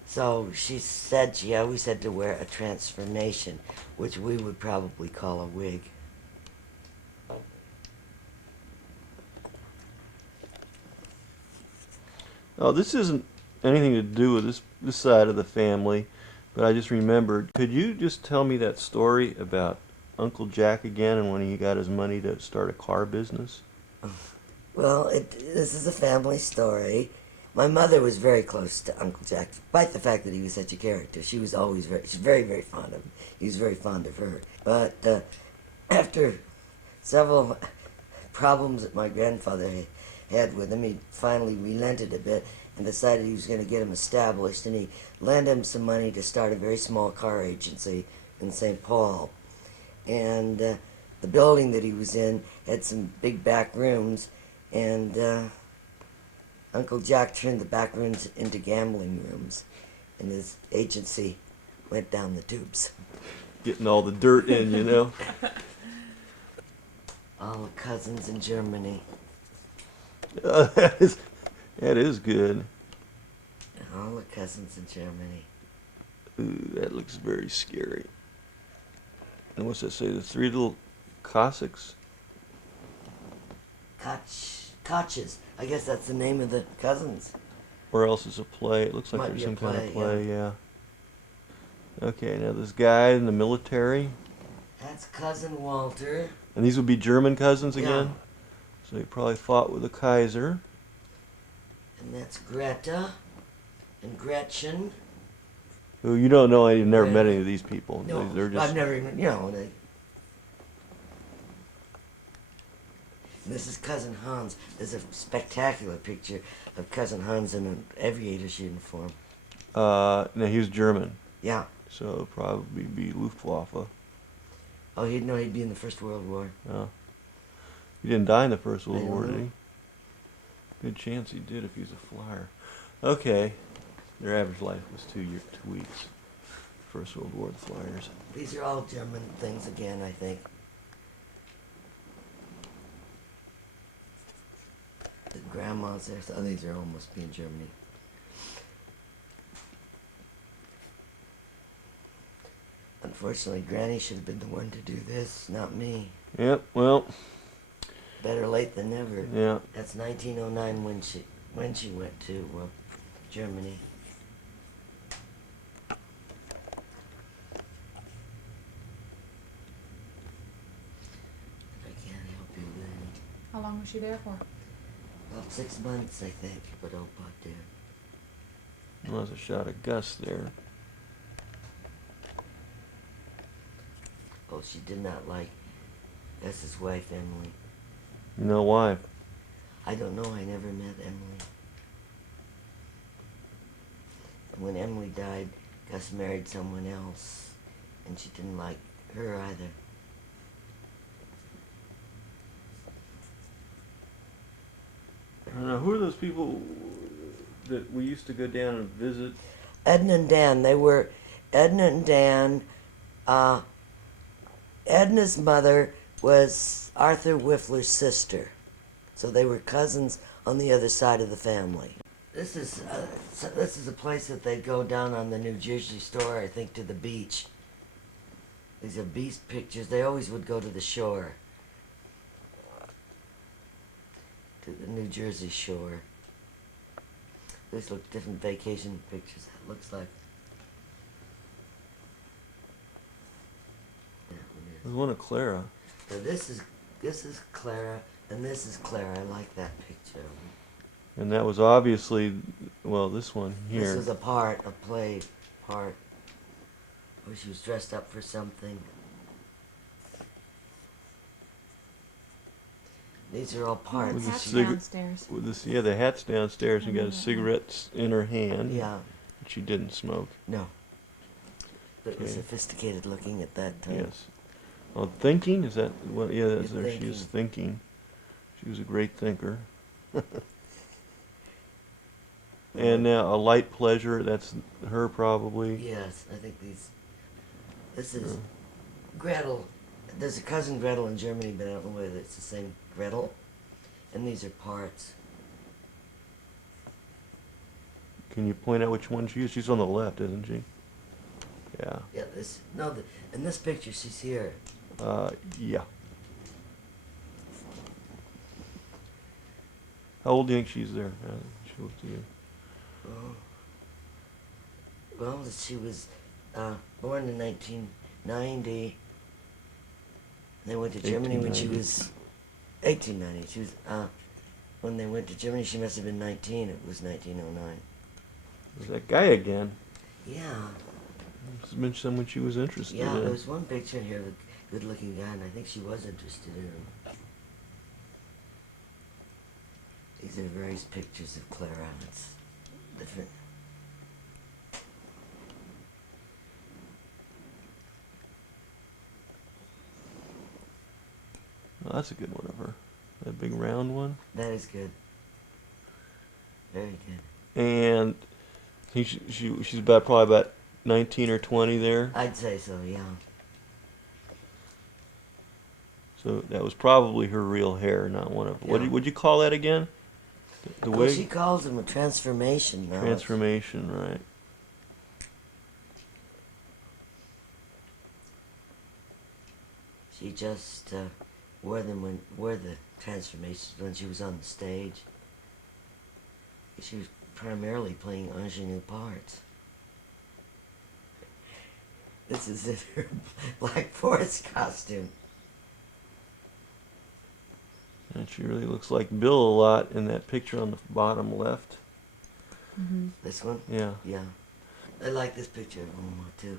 So she said she always had to wear a transformation, which we would probably call a wig. Oh, this isn't anything to do with this side of the family, but I just remembered. Could you just tell me that story about Uncle Jack again and when he got his money to start a car business? Well, this is a family story. My mother was very close to Uncle Jack, despite the fact that he was such a character. She was always she's very, very fond of him. He was very fond of her. But after several problems that my grandfather had with him, he finally relented a bit and decided he was going to get him established, and he lent him some money to start a very small car agency in St. Paul. And the building that he was in had some big back rooms, and Uncle Jack turned the back rooms into gambling rooms, and his agency went down the tubes. Getting all the dirt in, you know? All the cousins in Germany. That is good. All the cousins in Germany. Ooh, that looks very scary. And what's that say? The three little Cossacks? Koches. I guess that's the name of the cousins. Or else it's a play. It looks like Might there's be a some kind of play, play, yeah. Okay, now this guy in the military. That's cousin Walter. And these would be German cousins Yeah. again? So he probably fought with the Kaiser. And that's Greta and Gretchen. Who you don't know, you've never Right. met any of these people. No, They're just I've never even, they... This is Cousin Hans. There's a spectacular picture of Cousin Hans in an aviator's uniform. no, he was German. Yeah. So it'd probably be Luftwaffe. Oh, he'd be in the First World War. Oh. He didn't die in the First World I don't War, did know. he? Good chance he did if he was a flyer. Okay. Their average life was 2 weeks. First World War, the flyers. These are all German things again, I think. The grandmas there, so these are almost being Germany. Unfortunately, Granny should have been the one to do this, not me. Yep, well, Better late than never. yeah. That's 1909 when she went to Germany. I can't help you, Granny. How long was she there for? About 6 months, I think, but oh, but dear. There was a shot of Gus there. Oh, she did not like Gus's wife, Emily. You know why? I don't know, I never met Emily. And when Emily died, Gus married someone else, and she didn't like her either. I don't know. Who are those people that we used to go down and visit? Edna and Dan, Edna and Dan, Edna's mother was Arthur Whifler's sister. So they were cousins on the other side of the family. This is a place that they go down on the New Jersey shore, I think, to the beach. These are beach pictures. They always would go to the shore. To the New Jersey shore. These look different vacation pictures, it looks like. Yeah, There's one of Clara. so this is Clara, and this is Clara. I like that picture. And that was obviously, well, this one here. This was a play part, where she was dressed up for something. These are all parts. With the That's cigar- downstairs. With this, yeah, the hat's downstairs and got a cigarette in her hand. Yeah, But she didn't smoke. no. But it was Okay. sophisticated looking at that time. Yes. Oh, thinking? Is that what? Yeah, that's You're there. She is thinking. thinking. She was a great thinker. And now a light pleasure. That's her probably. Yes, I think this is Gretel. There's a cousin Gretel in Germany, but I don't know whether it's the same Gretel. And these are parts. Can you point out which one she is? She's on the left, isn't she? Yeah. Yeah, in this picture, she's here. Yeah. How old do you think she's there? She looks to you. Oh. Well, she was born in 1990. They went to Germany when she 1890. was 1890. She was when they went to Germany. She must have been 19. It was 1909. There's that guy again. Yeah, Just mentioned someone she was interested yeah. in. There was one picture in here of a good-looking guy, and I think she was interested in him. These are various pictures of Clara. It's different. Oh, that's a good one of her. That big round one. That is good. Very good. And she's about probably about 19 or 20 there. I'd say so. Yeah. So that was probably her real hair, not one of. Yeah. Would you call that again? The Well, wig? she calls him a transformation now. Transformation, right? She just wore the transformations when she was on the stage. She was primarily playing ingenue parts. This is in her Black Forest costume. And she really looks like Bill a lot in that picture on the bottom left. Mm-hmm. This one? Yeah. Yeah. I like this picture of Oma too.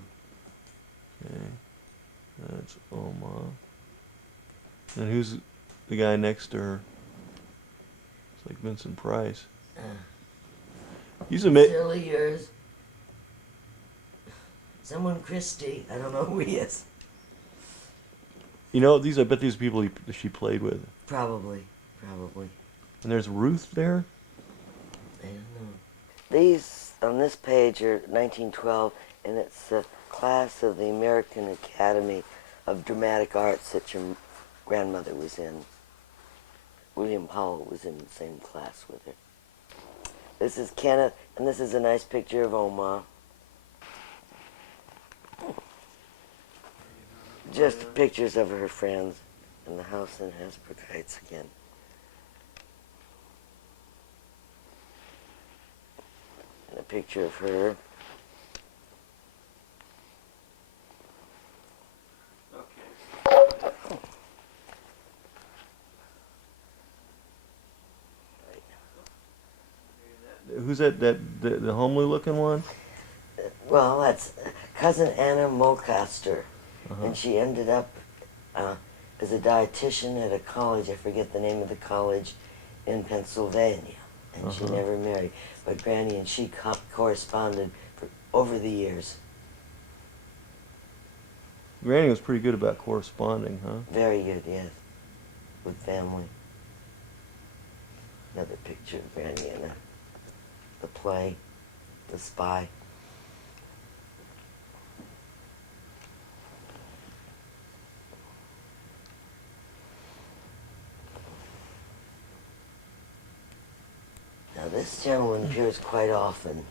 Okay. That's Oma. And who's the guy next to her? It's like Vincent Price. He's a Silly yours. Someone Christie. I don't know who he is. You know, I bet these people she played with. Probably. And there's Ruth there. I don't know. These on this page are 1912, and it's a class of the American Academy of Dramatic Arts that your grandmother was in. William Powell was in the same class with her. This is Kenneth, and this is a nice picture of Oma. Just pictures of her friends in the house in Hasbrook Heights again. And a picture of her. Who's that? The homely looking one? Well, that's cousin Anna Mulcaster. Uh-huh. And she ended up as a dietitian at a college, I forget the name of the college, in Pennsylvania. And she Uh-huh. never married. But Granny and she corresponded for over the years. Granny was pretty good about corresponding, huh? Very good, yes. With family. Another picture of Granny in the play, The Spy. Now this gentleman appears quite often.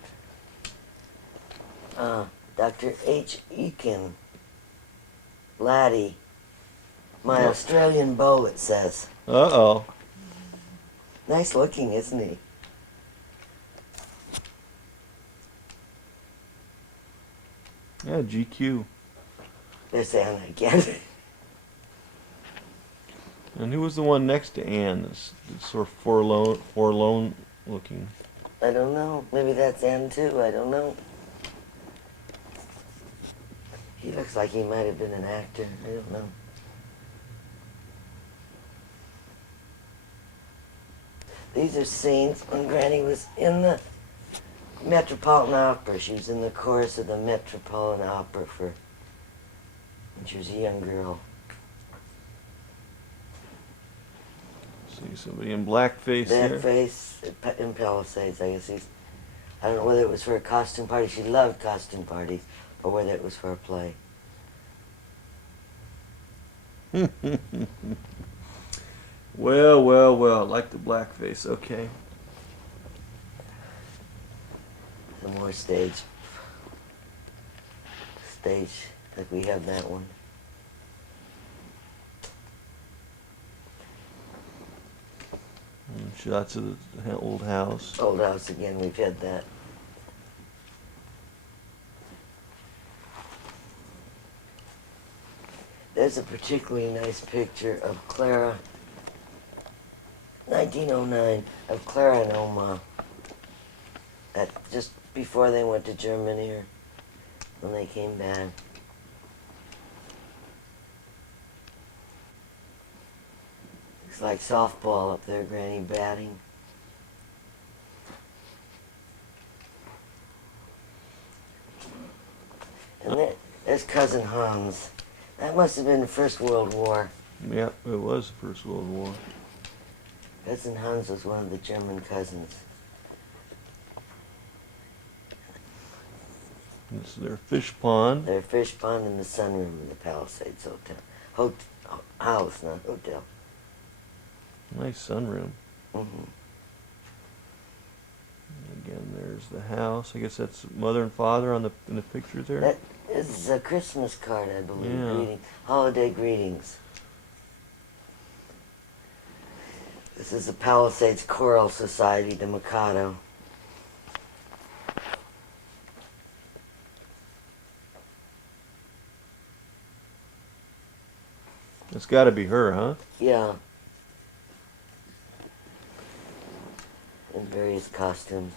Dr. H. Eakin Laddie. My Yeah. Australian beau, it says. Uh-oh. Nice looking, isn't he? Yeah, GQ. There's Anna again. And who was the one next to Anne? That's sort of forlorn looking. I don't know. Maybe that's Anne too. I don't know. He looks like he might have been an actor. I don't know. These are scenes when Granny was in the Metropolitan Opera. She was in the chorus of the Metropolitan Opera when she was a young girl. See somebody in blackface That there. face in Palisades, I guess I don't know whether it was for a costume party. She loved costume parties, or whether it was for a play. Well, well, well. Like the blackface. Okay. Some more stage, like we have that one. And shots of the old house. Old house again, we've had that. There's a particularly nice picture of Clara, 1909, of Clara and Oma. Just before they went to Germany or when they came back. It's like softball up there, Granny batting. And there's Cousin Hans. That must have been the First World War. Yep, it was the First World War. Cousin Hans was one of the German cousins. This is their fish pond. Their fish pond in the sunroom in the Palisades Hotel. House, not hotel. Nice sunroom. Mm-hmm. Again, there's the house. I guess that's mother and father in the picture there. That is a Christmas card, I believe. Yeah. Greeting, holiday greetings. This is the Palisades Choral Society, the Mikado. It's got to be her, huh? Yeah. In various costumes.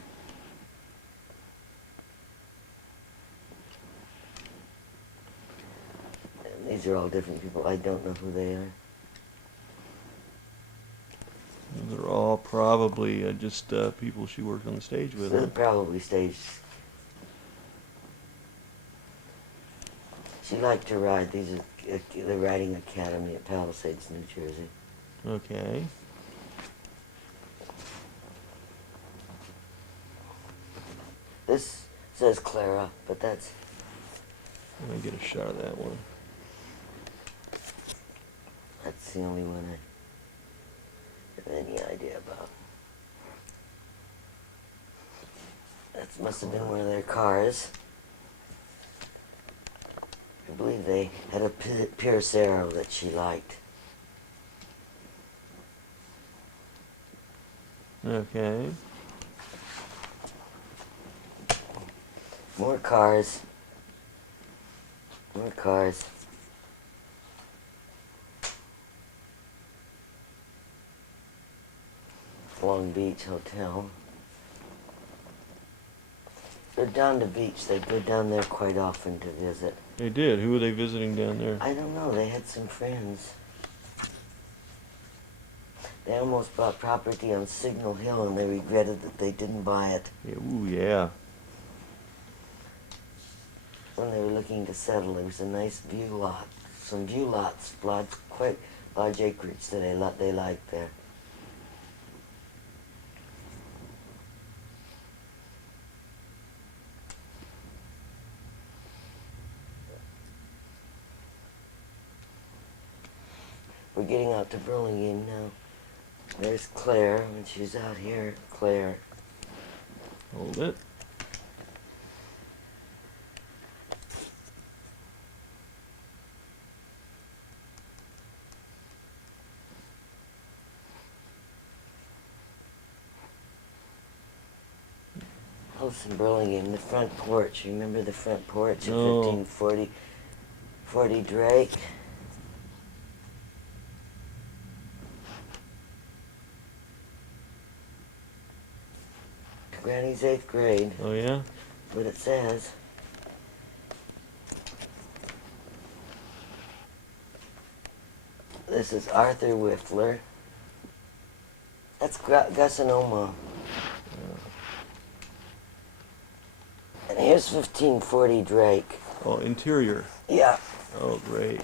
And these are all different people. I don't know who they are. They're all probably just people she worked on the stage with. They're Huh? probably staged. She liked to ride. These are the Riding Academy at Palisades, New Jersey. Okay. This says Clara, but that's... Let me get a shot of that one. That's the only one I have any idea about. That must have been one of their cars. I believe they had a Pierce Arrow that she liked. Okay. More cars. More cars. Long Beach Hotel. They're down the beach. They go down there quite often to visit. They did. Who were they visiting down there? I don't know. They had some friends. They almost bought property on Signal Hill, and they regretted that they didn't buy it Yeah, ooh, yeah. when they were looking to settle. There was a nice view lot, some view lots, quite large acreage that they liked there. We're getting out to Burlingame now. There's Claire, when she's out here. Claire. Hold it. House in Burlingame, the front porch. You remember the front porch at No. 1540 Drake? Granny's 8th grade, Oh, yeah? what it says. This is Arthur Whifler. That's Gus and Oma. And here's 1540 Drake. Oh, interior. Yeah, Oh, great.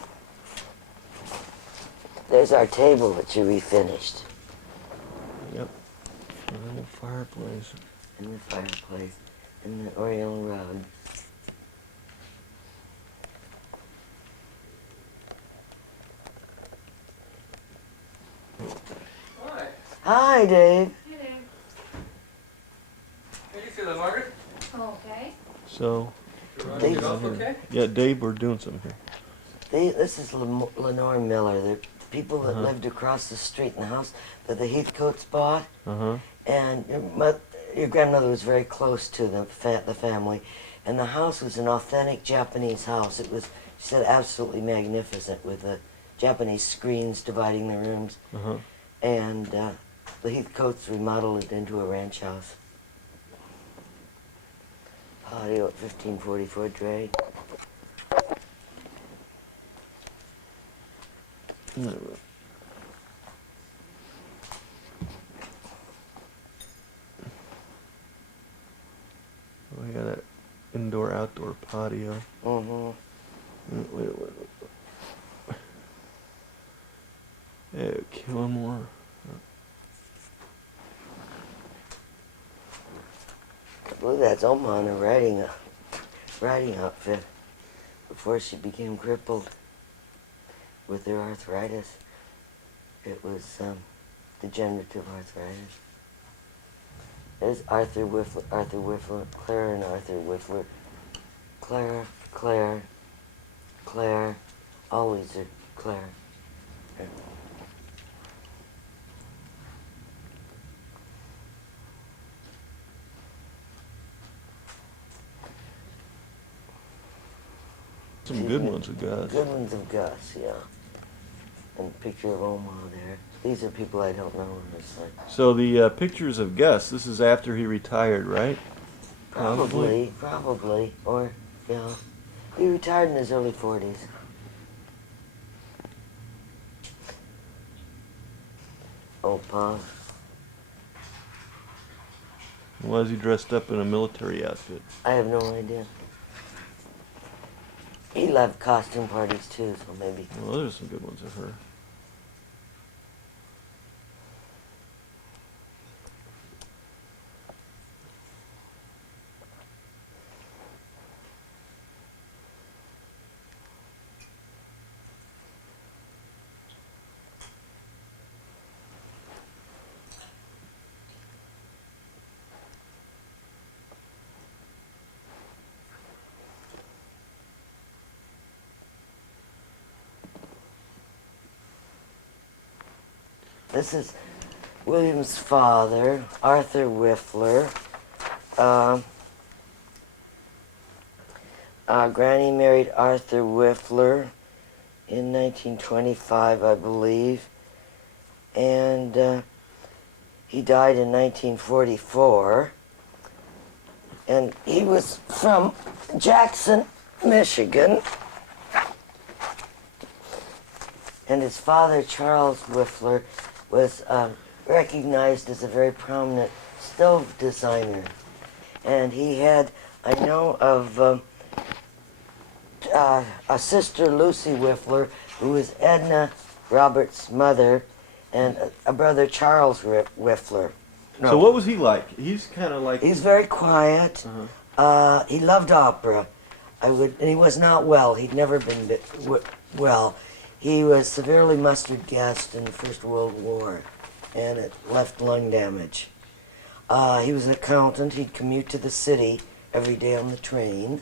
there's our table that you refinished. Yep. A little fireplace. And the fireplace. And the Oriental rug. Hi. Hi, Dave. Hey there. How you feeling, Margaret? Okay. So, They- Get off okay? yeah, Dave, we're doing something here. This is Lenore Miller, the people that Uh-huh. lived across the street in the house that the Heathcotes bought. Uh-huh. And your grandmother was very close to the family, and the house was an authentic Japanese house. It was, she said, absolutely magnificent with the Japanese screens dividing the rooms. Uh-huh. And the Heathcotes remodeled it into a ranch house. Patio at 1544 Drake. We got an indoor-outdoor patio. Mm-hmm. Wait. Okay, one more. I believe that's Oma in a riding outfit before she became crippled with her arthritis. It was degenerative arthritis. There's Arthur Whifler, Claire and Arthur Whifler. Claire, always are Claire. Yeah. Some good ones of Gus. Good ones of Gus, yeah. And a picture of Oma there. These are people I don't know in this one. So the pictures of Gus, this is after he retired, right? Probably. Or, yeah. He retired in his early 40s. Opa. Why is he dressed up in a military outfit? I have no idea. He loved costume parties too, so maybe. Well, there's some good ones of her. This is William's father, Arthur Whifler. Granny married Arthur Whifler in 1925, I believe. And he died in 1944. And he was from Jackson, Michigan. And his father, Charles Whifler, was recognized as a very prominent stove designer. And he had, I know of a sister, Lucy Whifler, who was Edna Roberts' mother, and a brother, Charles Whifler. No. So what was he like? He's kind of like... He's very quiet. Uh-huh. He loved opera. And he was not well. He'd never been well. He was severely mustard gassed in the First World War, and it left lung damage. He was an accountant. He'd commute to the city every day on the train.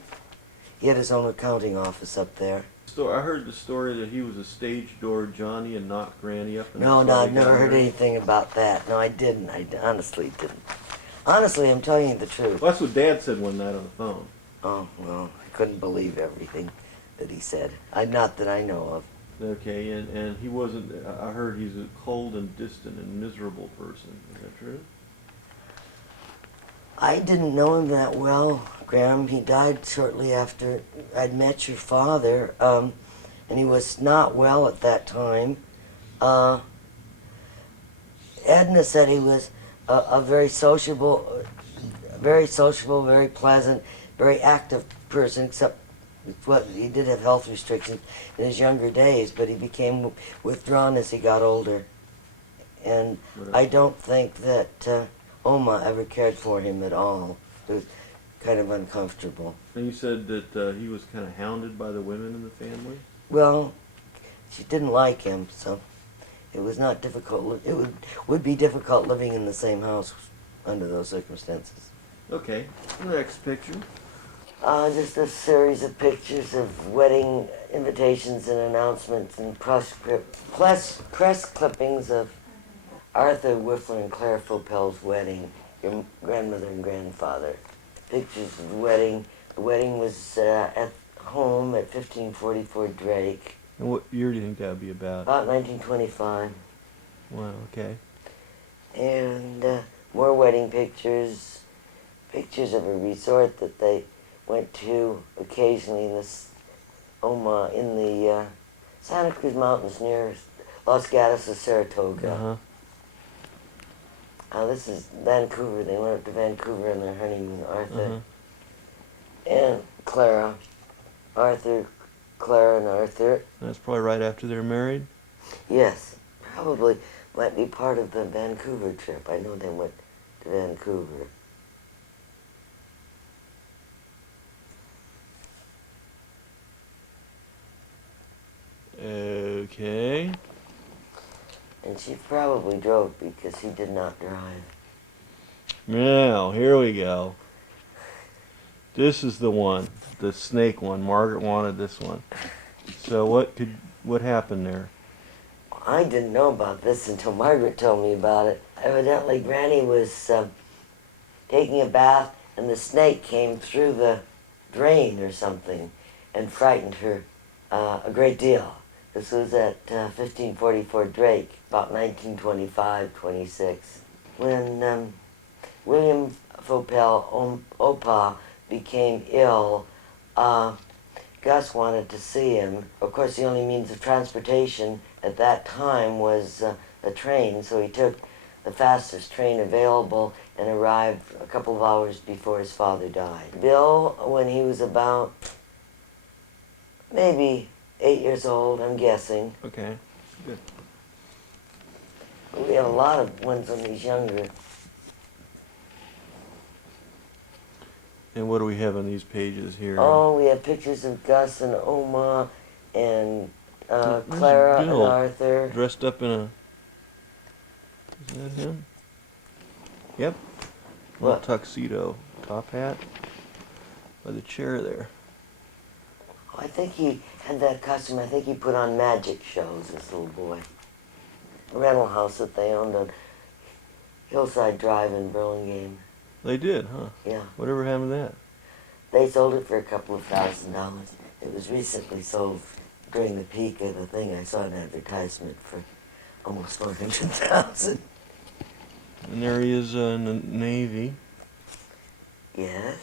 He had his own accounting office up there. So I heard the story that he was a stage door Johnny and knocked Granny up. And No, that's how I've they never got heard married. anything about that. No, I didn't. I honestly didn't. Honestly, I'm telling you the truth. Well, that's what Dad said one night on the phone. Oh, well, I couldn't believe everything that he said. Not that I know of. Okay, and he wasn't... I heard he's a cold and distant and miserable person. Is that true? I didn't know him that well, Graeme. He died shortly after I'd met your father, and he was not well at that time. Edna said he was a very sociable, very pleasant, very active person, except he did have health restrictions in his younger days, but he became withdrawn as he got older. And What I else? don't think that Oma ever cared for him at all. It was kind of uncomfortable. And you said that he was kind of hounded by the women in the family? Well, she didn't like him, so it was not difficult. It would be difficult living in the same house under those circumstances. Okay, next picture. Just a series of pictures of wedding invitations and announcements and press clippings of Arthur Whifler and Claire Fopel's wedding, your grandmother and grandfather. Pictures of the wedding. The wedding was at home at 1544 Drake, And what year do you think that would be about? about 1925. Wow, okay. And more wedding pictures, pictures of a resort that they went to occasionally in the Santa Cruz Mountains near Los Gatos of Saratoga. Uh-huh. This is Vancouver. They went up to Vancouver on their honeymoon, Arthur Uh-huh. and Clara. Arthur, Clara, and Arthur. That's probably right after they're married? Yes, probably might be part of the Vancouver trip. I know they went to Vancouver. Okay. And she probably drove because he did not drive. Now, here we go. This is the one, the snake one. Margaret wanted this one. So what happened there? I didn't know about this until Margaret told me about it. Evidently, Granny was taking a bath and the snake came through the drain or something and frightened her a great deal. This was at 1544 Drake, about 1925-26. When William Fopel, Opa, became ill, Gus wanted to see him. Of course, the only means of transportation at that time was a train, so he took the fastest train available and arrived a couple of hours before his father died. Bill, when he was about maybe 8 years old, I'm guessing. Okay, good. We have a lot of ones when he's younger. And what do we have on these pages here? Oh, we have pictures of Gus and Oma and Where's Clara and Bill? Arthur. Dressed up in a... Is that him? Yep. Little What? tuxedo, top hat, by the chair there. Oh, I think he had that costume. I think he put on magic shows as a little boy. A rental house that they owned on Hillside Drive in Burlingame. They did, huh? Yeah. Whatever happened to that? They sold it for a couple of $1,000. It was recently sold during the peak of the thing. I saw an advertisement for almost $400,000. And there he is in the Navy. Yes.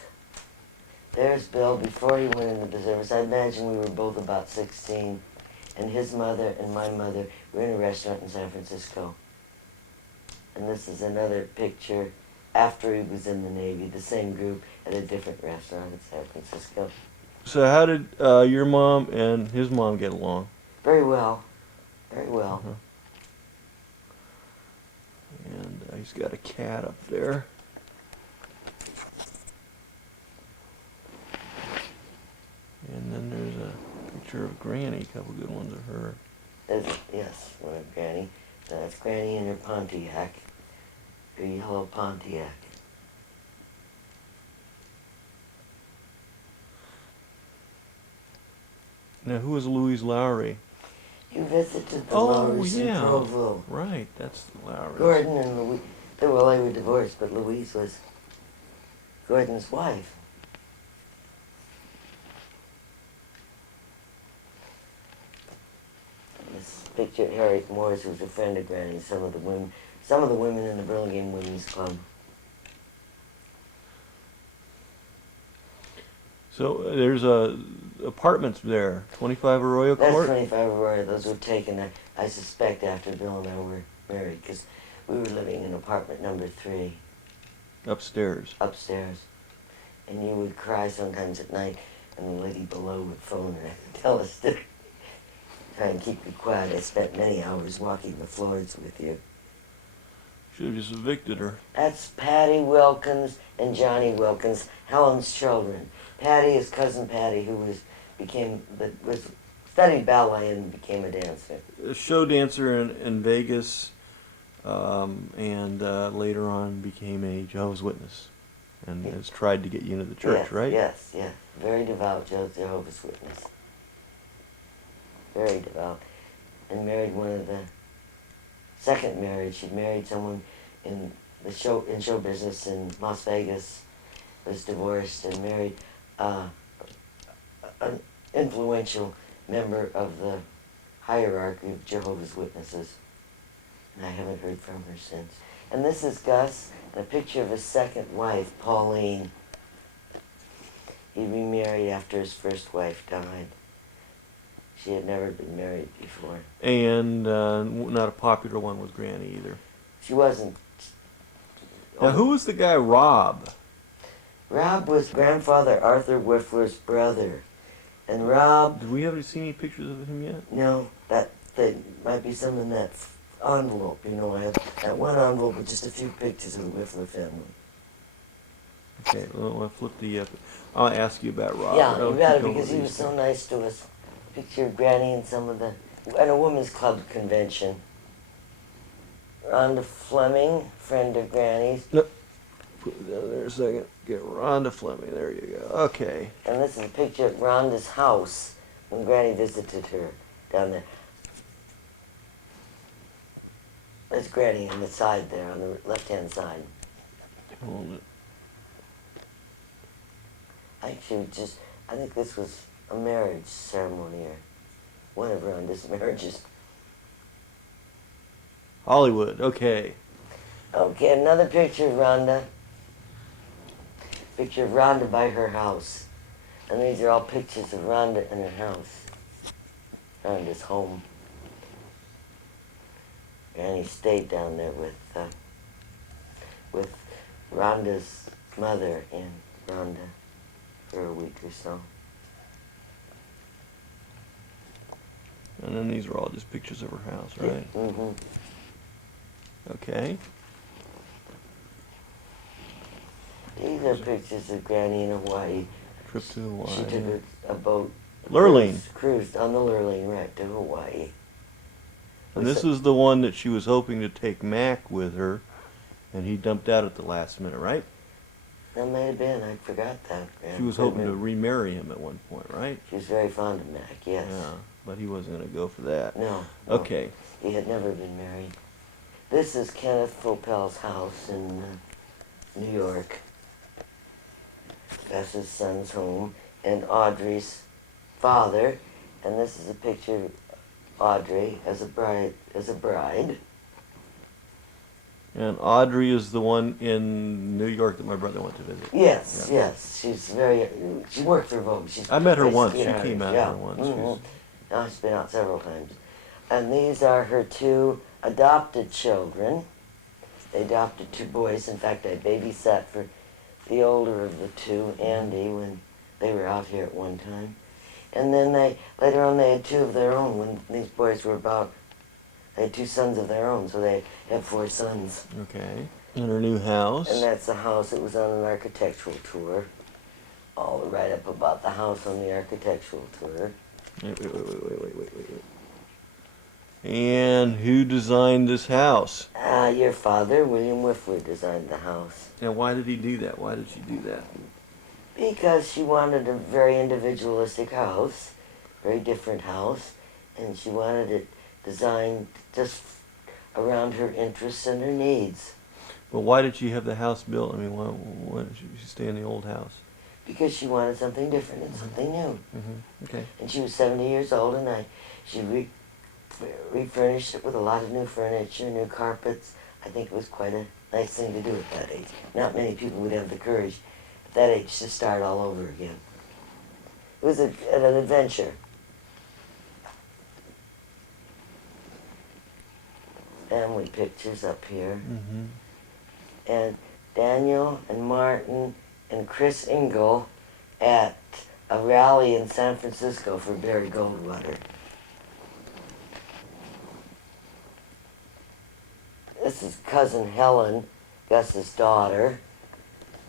There's Bill before he went into the service. I imagine we were both about 16. And his mother and my mother were in a restaurant in San Francisco. And this is another picture after he was in the Navy, the same group at a different restaurant in San Francisco. So how did your mom and his mom get along? Very well. Very well. Uh-huh. And he's got a cat up there. And then there's a picture of Granny, a couple good ones of her. Yes, one of Granny. That's Granny in her Pontiac, her yellow Pontiac. Now, who is Louise Lowry? You visited the Oh, Lowrys in yeah. Provo. Right, that's Lowry. Gordon and Louise, they were divorced, but Louise was Gordon's wife. This picture of Harriet Morris, who's a friend of Granny's, some of the women in the Burlingame Women's Club. So there's apartments there, 25 Arroyo That's Court? 25 Aurora. Those were taken, I suspect, after Bill and I were married, because we were living in apartment number 3 Upstairs. upstairs. And you would cry sometimes at night, and the lady below would phone and tell us to try and keep you quiet. I spent many hours walking the floors with you. Should have just evicted her. That's Patty Wilkins and Johnny Wilkins, Helen's children. Patty is cousin Patty, who studied ballet and became a dancer. A show dancer in Vegas, and later on became a Jehovah's Witness, and has tried to get you into the church, Yes, right? Yes, yes. Very devout Jehovah's Witness. Very devout. And married one of the second marriage. She married someone in show business in Las Vegas, was divorced and married an influential member of the hierarchy of Jehovah's Witnesses. And I haven't heard from her since. And this is Gus, and a picture of his second wife, Pauline. He remarried after his first wife died. She had never been married before. And not a popular one with Granny either. She wasn't. Now, who was the guy Rob? Rob was grandfather Arthur Whifler's brother. And Rob, Did we ever see any pictures of him yet? no, that might be some in that envelope. You know, I have that one envelope with just a few pictures of the Whifler family. Okay, well, I'll flip the. I'll ask you about Rob. Yeah, I'll you got it, keep going because he with was these so things. nice to us. Picture of Granny and at a women's club convention. Rhonda Fleming, friend of Granny's. Put it down there a second. Get Rhonda Fleming. There you go. Okay. And this is a picture at Rhonda's house when Granny visited her down there. There's Granny on the side there, on the left-hand side. Hold it. Actually, I think this was a marriage ceremony, or one of Rhonda's marriages. Hollywood. Okay. Okay, another picture of Rhonda. Picture of Rhonda by her house. And these are all pictures of Rhonda in her house. Rhonda's home. Granny stayed down there with Rhonda's mother and Rhonda for a week or so. And then these are all just pictures of her house, right? Mm-hmm. Okay. These are pictures of Granny in Hawaii. Trip to Hawaii. She took a boat. Lurleen. Cruised on the Lurleen right to Hawaii. And this is the one that she was hoping to take Mac with her, and he dumped out at the last minute, right? That may have been. I forgot that. Yeah, She was hoping to remarry him at one point, right? She was very fond of Mac, yes. Yeah, but he wasn't going to go for that. No. Okay. He had never been married. This is Kenneth Fopel's house in New York. That's his son's home. And Audrey's father. And this is a picture of Audrey as a bride. And Audrey is the one in New York that my brother went to visit. Yes, Yeah. yes. She worked for Vogue. I met her very once. She sweetheart. came out Yeah. here once. Mhm. Oh, she's been out several times. And these are her two adopted children. They adopted two boys. In fact, I babysat for the older of the two, Andy, when they were out here at one time. And then later on they had two of their own when these boys were they had two sons of their own, so they had four sons. Okay. In her new house. And that's the house. It was on an architectural tour. All the write-up about the house on the architectural tour. Wait. And who designed this house? Your father, William Whifler, designed the house. And why did he do that? Why did she do that? Because she wanted a very individualistic house, very different house, and she wanted it designed just around her interests and her needs. But why did she have the house built? I mean, why did she stay in the old house? Because she wanted something different and something new. Mm-hmm. Okay. And she was 70 years old, and she refurnished it with a lot of new furniture, new carpets. I think it was quite a nice thing to do at that age. Not many people would have the courage at that age to start all over again. It was an adventure. Family pictures up here. Mm-hmm. And Daniel and Martin and Chris Engel at a rally in San Francisco for Barry Goldwater. this is cousin Helen, Gus's daughter.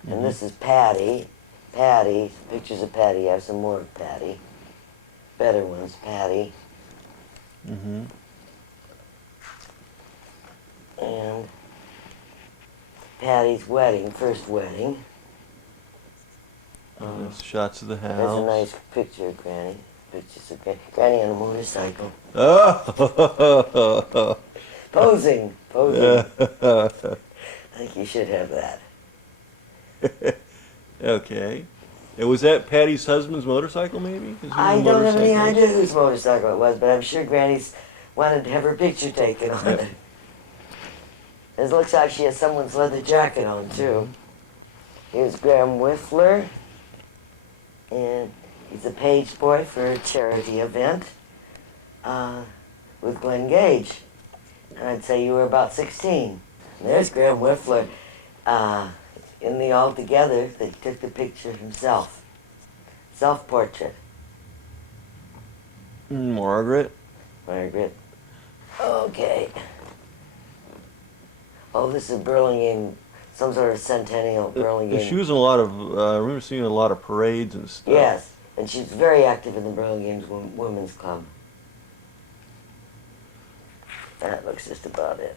And this is Patty. Patty, pictures of Patty. I have some more of Patty. Better ones, Patty. Mm-hmm. And Patty's wedding, first wedding. There's shots of the house. There's a nice picture of Granny. Pictures of Granny on a motorcycle. Oh! Posing. I think you should have that. Okay. And was that Patty's husband's motorcycle, maybe? I don't have any idea whose motorcycle it was, but I'm sure Granny's wanted to have her picture taken on it. It looks like she has someone's leather jacket on, too. Here's Graeme Whifler, and he's a page boy for a charity event with Glenn Gage. And I'd say you were about 16. And there's Graeme Whifler in the All Together that he took the picture himself. Self-portrait. Margaret. Margaret. Okay. Oh, this is Burlingame, some sort of centennial Burlingame. She was in a lot of, I remember seeing a lot of parades and stuff. Yes, and she's very active in the Burlingame Women's Club. That looks just about it.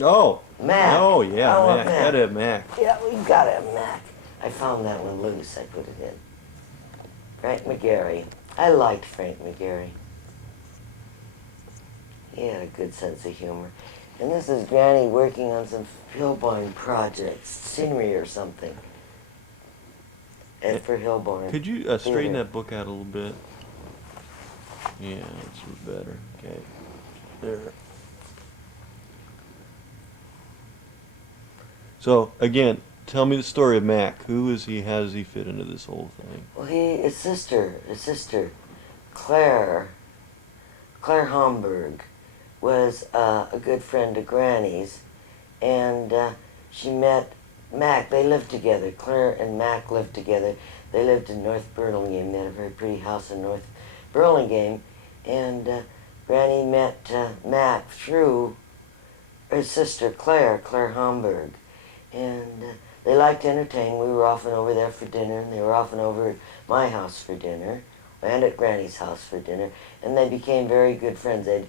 Oh. Mac. Oh, yeah, I want Mac. Mac. Gotta have Mac. Yeah, we've got to have Mac. I found that one loose. I put it in. Frank McGarry. I liked Frank McGarry. He had a good sense of humor. And this is Granny working on some Hillborn projects, scenery or something. And for Hillborn. Could you straighten Theater. that book out a little bit? Yeah, that's better. Okay. There. So, again, tell me the story of Mac. Who is he? How does he fit into this whole thing? Well, his sister, Claire Homburg, was a good friend of Granny's, and she met Mac. They lived together. Claire and Mac lived together. They lived in North Burlingame. They had a very pretty house in North Burlingame, and Granny met Mac through her sister Claire Homburg, and they liked to entertain. We were often over there for dinner, and they were often over at my house for dinner, and at Granny's house for dinner, and they became very good friends. They'd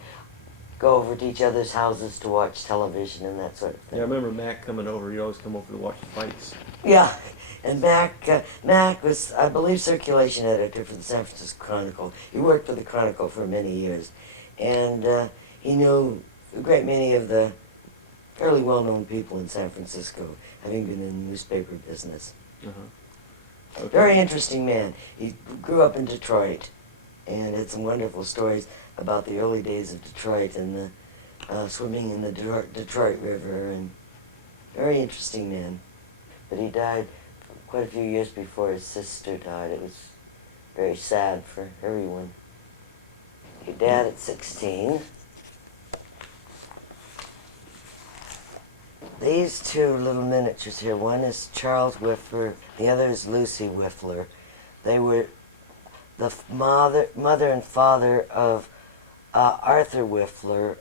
go over to each other's houses to watch television and that sort of thing. Yeah, I remember Mac coming over. He'd always come over to watch the fights. Yeah, and Mac was, I believe, circulation editor for the San Francisco Chronicle. He worked for the Chronicle for many years, and he knew a great many of the fairly well-known people in San Francisco, having been in the newspaper business. Uh-huh. Okay. Very interesting man. He grew up in Detroit, and had some wonderful stories about the early days of Detroit and the swimming in the Detroit River, and very interesting man. But he died quite a few years before his sister died. It was very sad for everyone. Your dad at 16. These two little miniatures here, one is Charles Whifler, the other is Lucy Whifler. They were the mother and father of Arthur Whifler,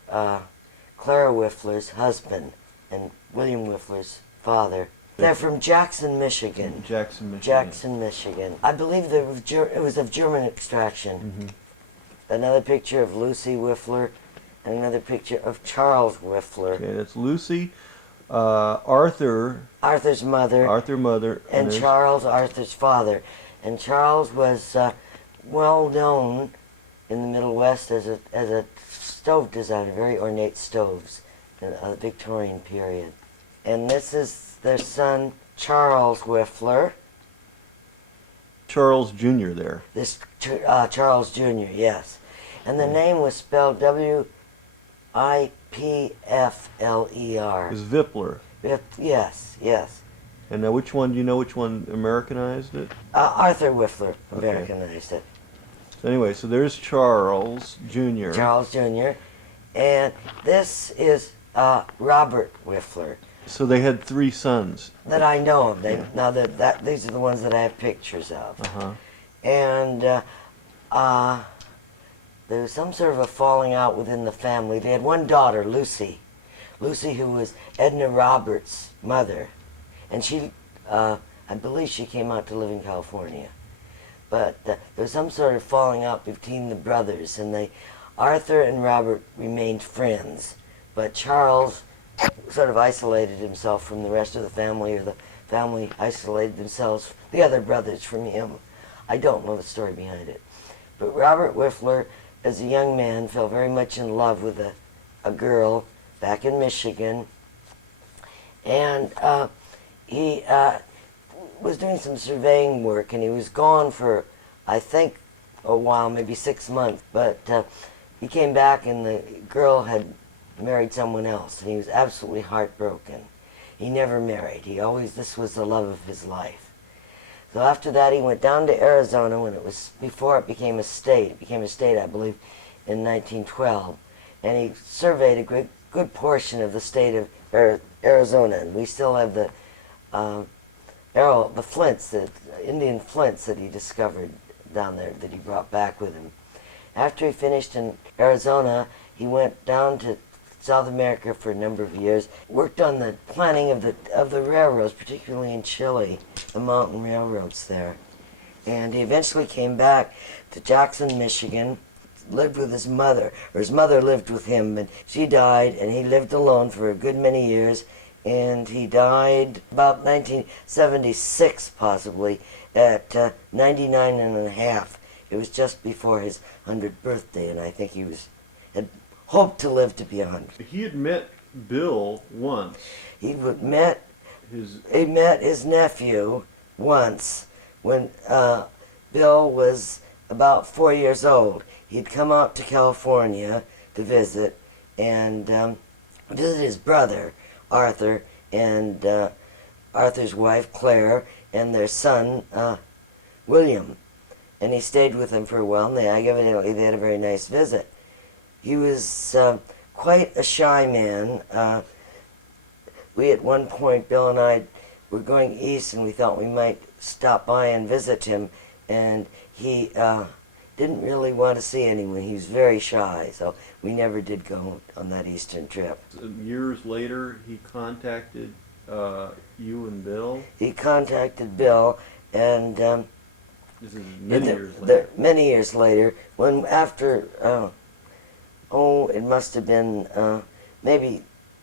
Clara Whifler's husband, and William Whifler's father. They're from Jackson, Michigan. Jackson, Michigan. Jackson, Michigan. I believe it was of German extraction. Mm-hmm. Another picture of Lucy Whifler, and another picture of Charles Whifler. Okay, that's Lucy, Arthur's mother, and there's Charles, Arthur's father. And Charles was well known in the Middle West as a stove designer, very ornate stoves in the Victorian period. And this is their son, Charles Whifler. Charles Jr. there. This Charles Jr., yes. And the name was spelled Whipfler. Is Whiffler. Yes, yes. And now which one, do you know which one Americanized it? Arthur Whifler Okay. Americanized it. So anyway, so there's Charles Jr. Charles Jr. And this is Robert Whifler So they had 3 sons. that I know of. Now these are the ones that I have pictures of. Uh-huh. And there was some sort of a falling out within the family. They had one daughter, Lucy Lucy, who was Edna Roberts' mother, and she, I believe she came out to live in California. But there was some sort of falling out between the brothers, and Arthur and Robert remained friends, but Charles sort of isolated himself from the rest of the family, or the family isolated themselves, the other brothers, from him. I don't know the story behind it. But Robert Whifler, as a young man, fell very much in love with a girl back in Michigan, and he was doing some surveying work, and he was gone for, I think, a while, maybe 6 months, but he came back and the girl had married someone else, and he was absolutely heartbroken. He never married. This was the love of his life. So after that, he went down to Arizona before it became a state. It became a state, I believe, in 1912, and he surveyed a good portion of the state of Arizona, and we still have the flints, the Indian flints that he discovered down there that he brought back with him. After he finished in Arizona, he went down to South America for a number of years, worked on the planning of the railroads, particularly in Chile, the mountain railroads there. And he eventually came back to Jackson, Michigan, lived with his mother, or his mother lived with him, but she died, and he lived alone for a good many years, and he died about 1976, possibly, at 99 and a half. It was just before his 100th birthday, and I think he had hoped to live to be 100. He had met Bill once. He met his nephew once when Bill was about 4 years old. He'd come out to California to visit and visit his brother, Arthur, and Arthur's wife, Claire, and their son, William. And he stayed with them for a while, and they had a very nice visit. He was quite a shy man. We at one point, Bill and I, were going east, and we thought we might stop by and visit him, and he didn't really want to see anyone. He was very shy, so we never did go on that eastern trip. Years later, he contacted you and Bill? He contacted Bill, and This is many years later. Many years later, when after, it must have been maybe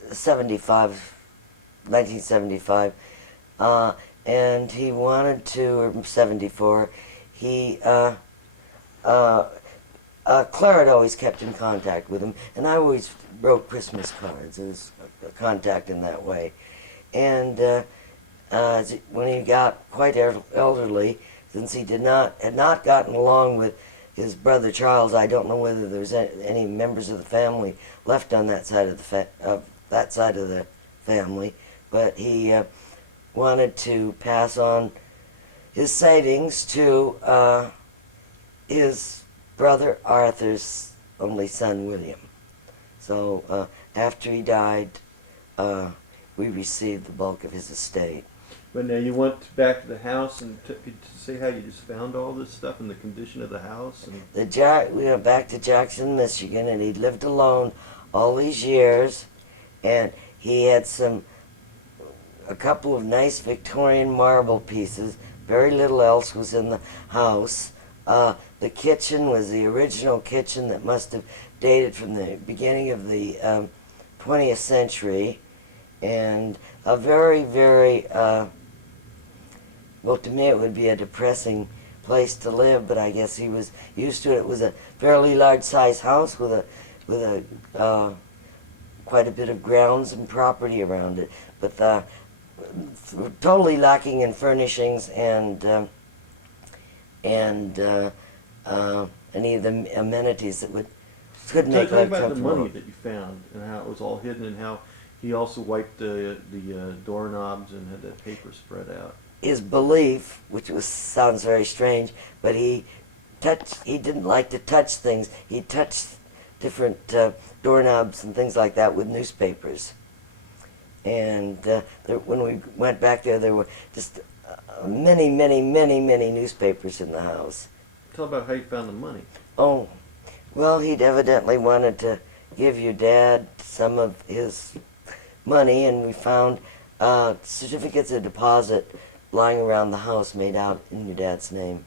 1975, and he wanted to, or 74, Claire had always kept in contact with him, and I always wrote Christmas cards. It was a contact in that way. And when he got quite elderly, since he had not gotten along with his brother Charles, I don't know whether there's any members of the family left on that side of the family, but he wanted to pass on his savings to his brother Arthur's only son, William. So after he died, we received the bulk of his estate. But now you went back to the house and to say how you just found all this stuff and the condition of the house? And We went back to Jackson, Michigan, and he'd lived alone all these years, and he had a couple of nice Victorian marble pieces. Very little else was in the house. The kitchen was the original kitchen that must have dated from the beginning of the 20th century, and a very, very, well, to me it would be a depressing place to live, but I guess he was used to it. It was a fairly large-sized house with quite a bit of grounds and property around it, but totally lacking in furnishings and any of the amenities that could make life comfortable. Tell me about the money that you found and how it was all hidden, and how he also wiped the doorknobs and had that paper spread out. His belief, which sounds very strange, but he didn't like to touch things. He touched different doorknobs and things like that with newspapers. And when we went back there were just many, many, many, many newspapers in the house. Tell about how you found the money. Oh, well, he'd evidently wanted to give your dad some of his money, and we found certificates of deposit lying around the house made out in your dad's name.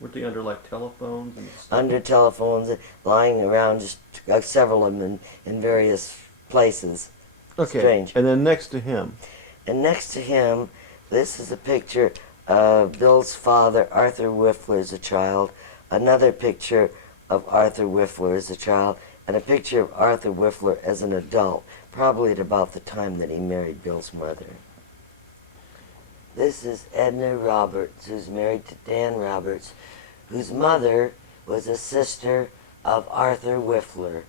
Weren't they under like telephones and stuff? Under telephones, lying around, just several of them in various places. Okay. Strange. And then next to him. And next to him, this is a picture of Bill's father, Arthur Whifler, as a child, another picture of Arthur Whifler as a child, and a picture of Arthur Whifler as an adult, probably at about the time that he married Bill's mother. This is Edna Roberts, who's married to Dan Roberts, whose mother was a sister of Arthur Whifler,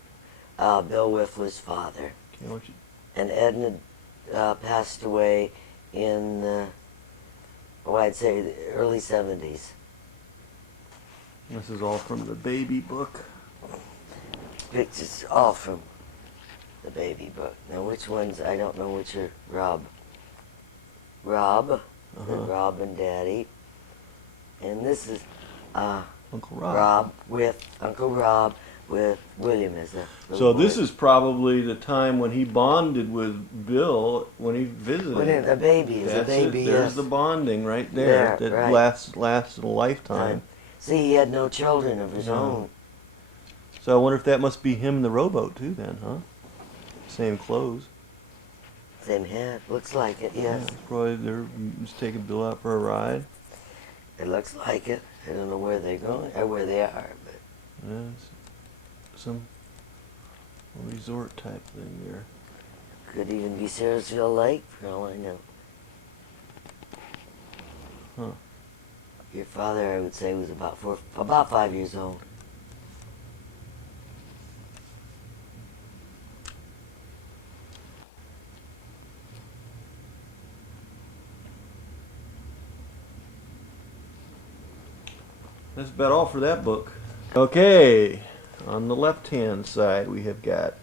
Bill Whifler's father. Okay, I want you- And Edna passed away in, I'd say the early 70s. This is all from the baby book. Pictures all from the baby book. Now which ones, I don't know which are Rob. Rob and Daddy. And this is Uncle Rob. Uncle Rob with William as a little So boy. this is probably the time when he bonded with Bill when he visited. When the baby is a That's baby. it. There's Yes. the bonding right there. There, That right. lasts a lifetime. Right. See, he had no children of his No. own. So I wonder if that must be him in the rowboat too then, huh? Same clothes. Same hat. Looks like it, yes. Yeah, probably they're just taking Bill out for a ride. It looks like it. I don't know where they're going or where they are, but Yeah, it's some resort type thing there. could even be Sarasville Lake for all I know. Huh. Your father, I would say, was about 5 years old. That's about all for that book. Okay, on the left-hand side we have got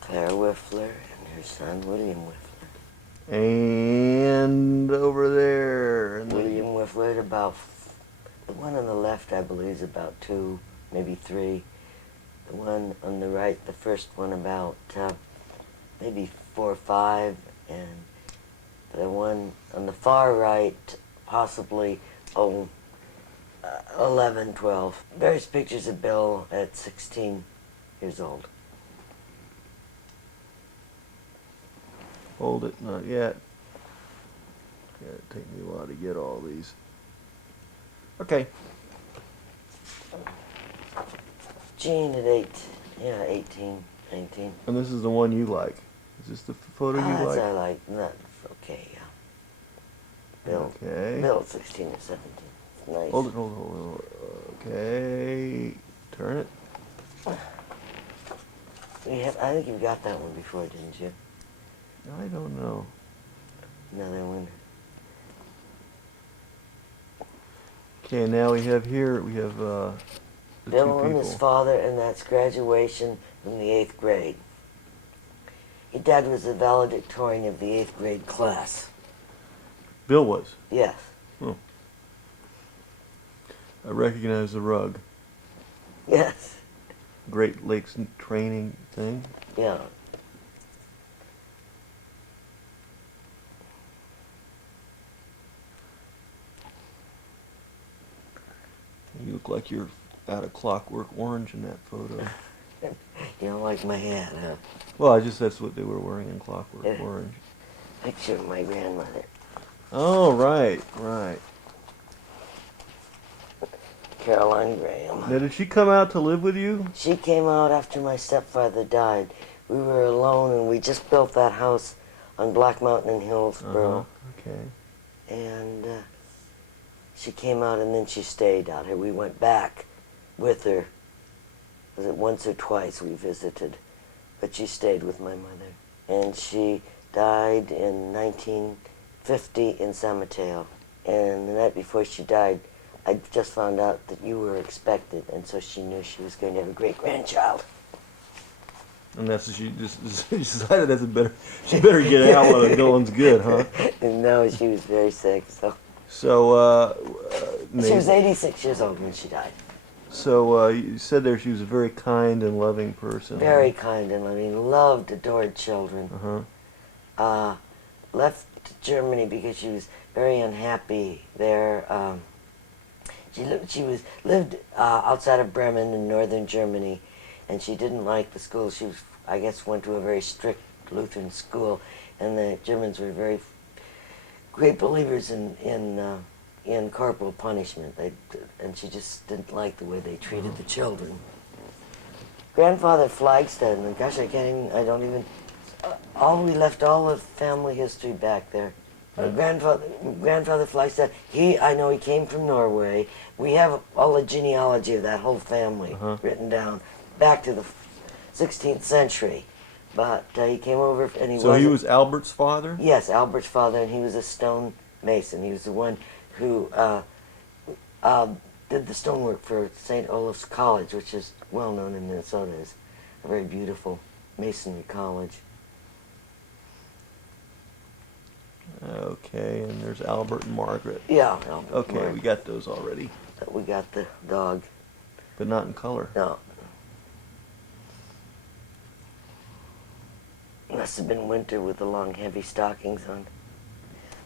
Clara Whifler and her son William Whifler. and over there. And William Whifler at about, the one on the left I believe is about 2, maybe 3. The one on the right, the first one about maybe 4 or 5, and the one on the far right possibly 11, 12. Various pictures of Bill at 16 years old. Hold it, not yet. It'll take me a while to get all these. Okay. Jean at 18, 19. And this is the one you like. Is this the photo you That's like? I like. Not okay. Yeah. Bill. Okay. Bill at 16 or 17. It's nice. Hold it, hold it. Okay. Turn it. I think you got that one before, didn't you? I don't know. Another one. Okay, now we have the Bill two and his people. father, and that's graduation from the 8th grade. Your dad was the valedictorian of the 8th grade class. Bill was. Yes. Oh. I recognize the rug. Yes. Great Lakes training thing. Yeah. You look like you're out of Clockwork Orange in that photo. You don't like my hat, huh? Well, that's what they were wearing in Clockwork Yeah. Orange. Picture of my grandmother. Oh, right. Caroline Graham. Now, did she come out to live with you? She came out after my stepfather died. We were alone, and we just built that house on Black Mountain in Hillsboro. Okay. And she came out, and then she stayed out here. We went back with her. Was it once or twice we visited? But she stayed with my mother. And she died in 1950 in San Mateo. And the night before she died, I just found out that you were expected, and so she knew she was going to have a great-grandchild. And that's she just she decided she better get out while the going's good, huh? And no, she was very sick, so. So She was 86 years old when she died. So you said there she was a very kind and loving person. Very kind and loving, loved, adored children. Uh-huh. Left Germany because she was very unhappy there. She lived outside of Bremen in northern Germany, and she didn't like the school. She was, I guess, went to a very strict Lutheran school, and the Germans were very great believers in corporal punishment. And she just didn't like the way they treated the children. Grandfather Flagstead, and gosh, we left all the family history back there. Grandfather Flagstead, I know he came from Norway. We have all the genealogy of that whole family written down back to the 16th century. But he came over and he was Albert's father? Yes, Albert's father, and he was a stone mason. He was the one who did the stonework for St. Olaf's College, which is well known in Minnesota. It's a very beautiful masonry college. Okay, and there's Albert and Margaret. Yeah. Albert, okay, Margaret. We got those already. We got the dog. But not in color. No. Must have been winter with the long, heavy stockings on.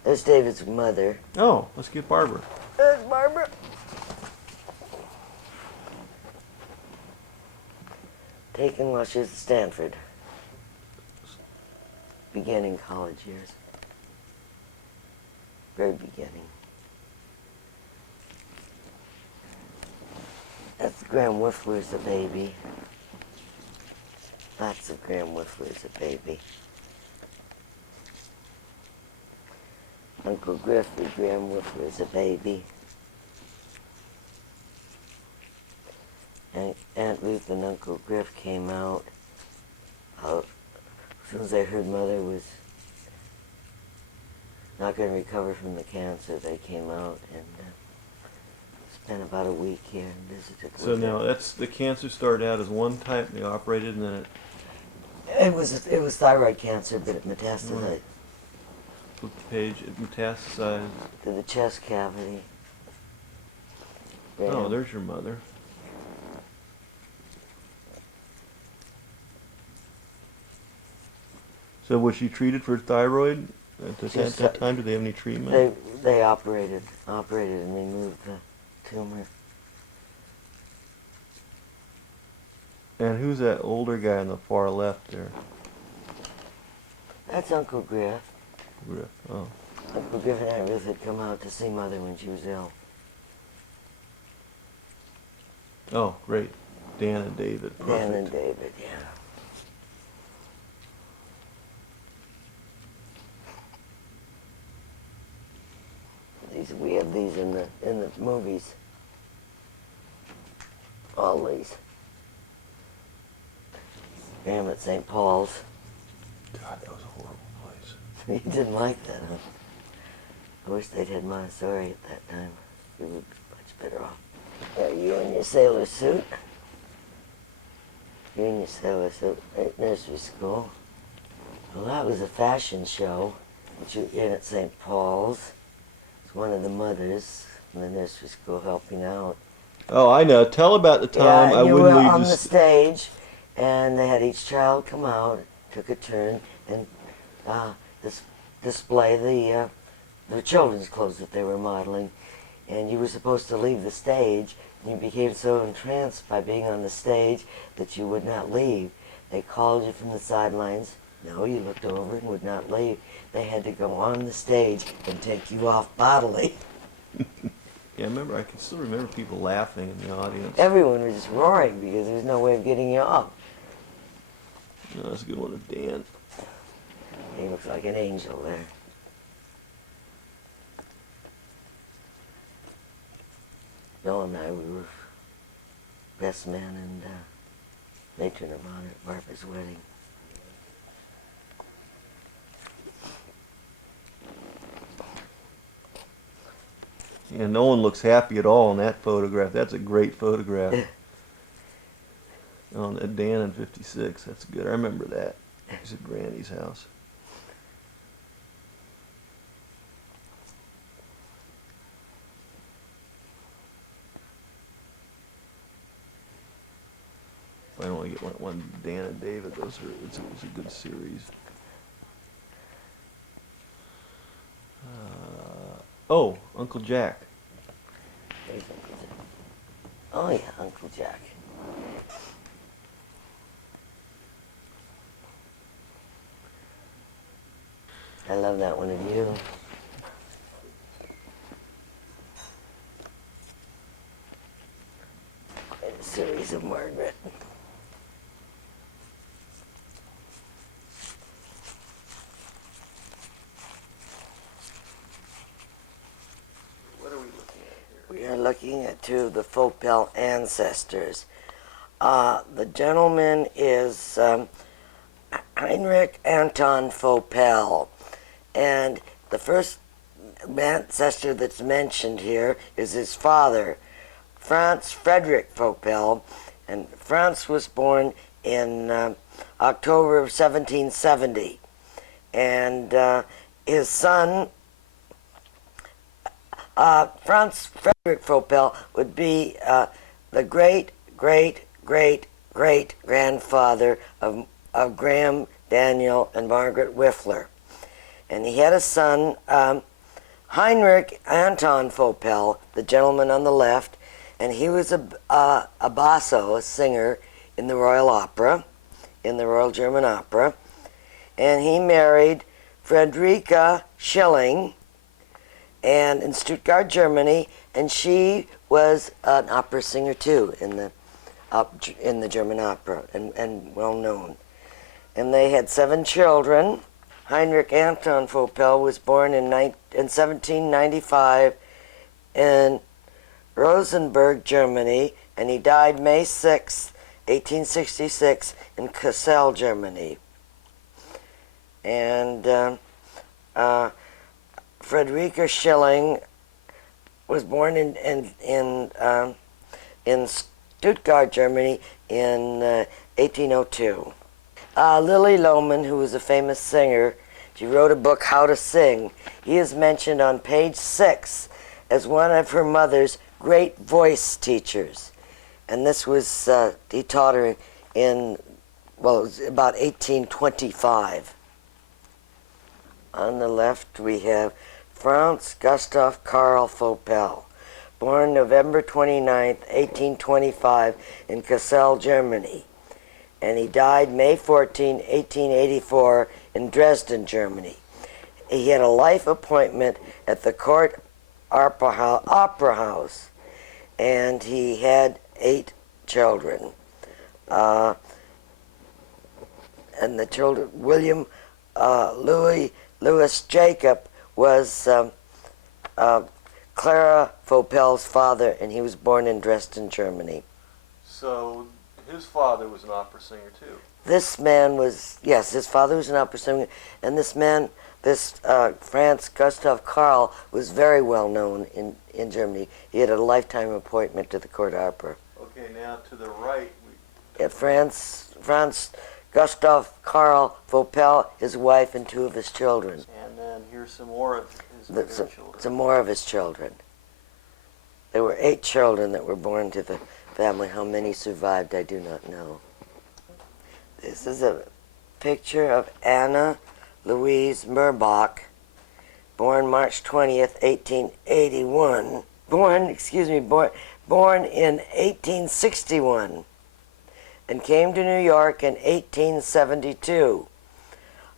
There's David's mother. Oh, let's get Barbara. There's Barbara. Taken while she was at Stanford. Beginning college years. Very beginning. That's Graeme Whifler as a baby. Lots of Graeme Whifler as a baby. Uncle Griff with Graeme Whifler as a baby. And Aunt Ruth and Uncle Griff came out. As soon as I heard Mother was not going to recover from the cancer, they came out and spent about a week here and visited. So now the cancer started out as one type, and they operated, and then it was thyroid cancer, but it metastasized. Flip the page, it metastasized to the chest cavity. Yeah. Oh, there's your mother. So was she treated for thyroid at that time? Did they have any treatment? They operated and removed the tumor. And who's that older guy on the far left there? That's Uncle Griff. Griff, oh. Uncle Griff and Aunt Ruth had come out to see Mother when she was ill. Oh, great. Dan and David. Perfect. Dan and David, yeah. We have these in the movies. All these. Graham at St. Paul's. God, that was a horrible place. You didn't like that, huh? I wish they'd had Montessori at that time. We would be much better off. Yeah, you in your sailor suit. You in your sailor suit at nursery school. Well, that was a fashion show that you were in at St. Paul's. It's one of the mothers in the nursery school helping out. Oh, I know. Tell about the time Yeah, I you wouldn't were leave on this. the stage, and they had each child come out, took a turn, and display the children's clothes that they were modeling. And you were supposed to leave the stage, and you became so entranced by being on the stage that you would not leave. They called you from the sidelines. No, you looked over and would not leave. They had to go on the stage and take you off bodily. Yeah, I can still remember people laughing in the audience. Everyone was just roaring because there was no way of getting you off. Oh, that's a good one of Dan. He looks like an angel there. Bill and I, we were best man and matron of honor at Barbara's wedding. Yeah, no one looks happy at all in that photograph. That's a great photograph. On Dan in '56. That's good. I remember that. He's at Granny's house. I only get one Dan and David. It's a good series. Oh, Uncle Jack. There's Uncle Jack. Oh yeah, Uncle Jack. I love that one of you. Quite a series of Margaret. What are we looking at here? We are looking at two of the Fopel ancestors. The gentleman is Heinrich Anton Fopel, and the first ancestor that's mentioned here is his father, Franz Frederick Fopel, and Franz was born in October of 1770, and his son, Franz Frederick Fopel, would be the great grandfather of Graeme, Daniel, and Margaret Whifler. And he had a son, Heinrich Anton Fopel, the gentleman on the left, and he was a basso, a singer in the Royal Opera, in the Royal German Opera. And he married Friederike Schilling, and in Stuttgart, Germany, and she was an opera singer too in the German opera, and well known. And they had 7 children. Heinrich Anton Fopel was born in 1795 in Rosenberg, Germany, and he died May 6, 1866 in Kassel, Germany. And Friederike Schilling was born in Stuttgart, Germany in 1802. Lily Lohman, who was a famous singer, she wrote a book, How to Sing. He is mentioned on page 6 as one of her mother's great voice teachers. And this was, he taught her in, well, it was about 1825. On the left we have Franz Gustav Karl Fopel, born November 29, 1825 in Kassel, Germany. And he died May 14, 1884 in Dresden, Germany. He had a life appointment at the Court Opera House, and he had 8 children. And the children, William Louis Jacob was Clara Fopel's father, and he was born in Dresden, Germany. So his father was an opera singer too. This man was, yes, his father was an opera singer, and this man, Franz Gustav Karl, was very well known in Germany. He had a lifetime appointment to the court opera. Okay, now to the right. Franz Gustav Karl Fopel, his wife, and 2 of his children. And then here's some more of his grandchildren. Some more of his children. There were 8 children that were born to the family. How many survived, I do not know. This is a picture of Anna Louise Murbach, born March 20th, 1881. Born in 1861, and came to New York in 1872.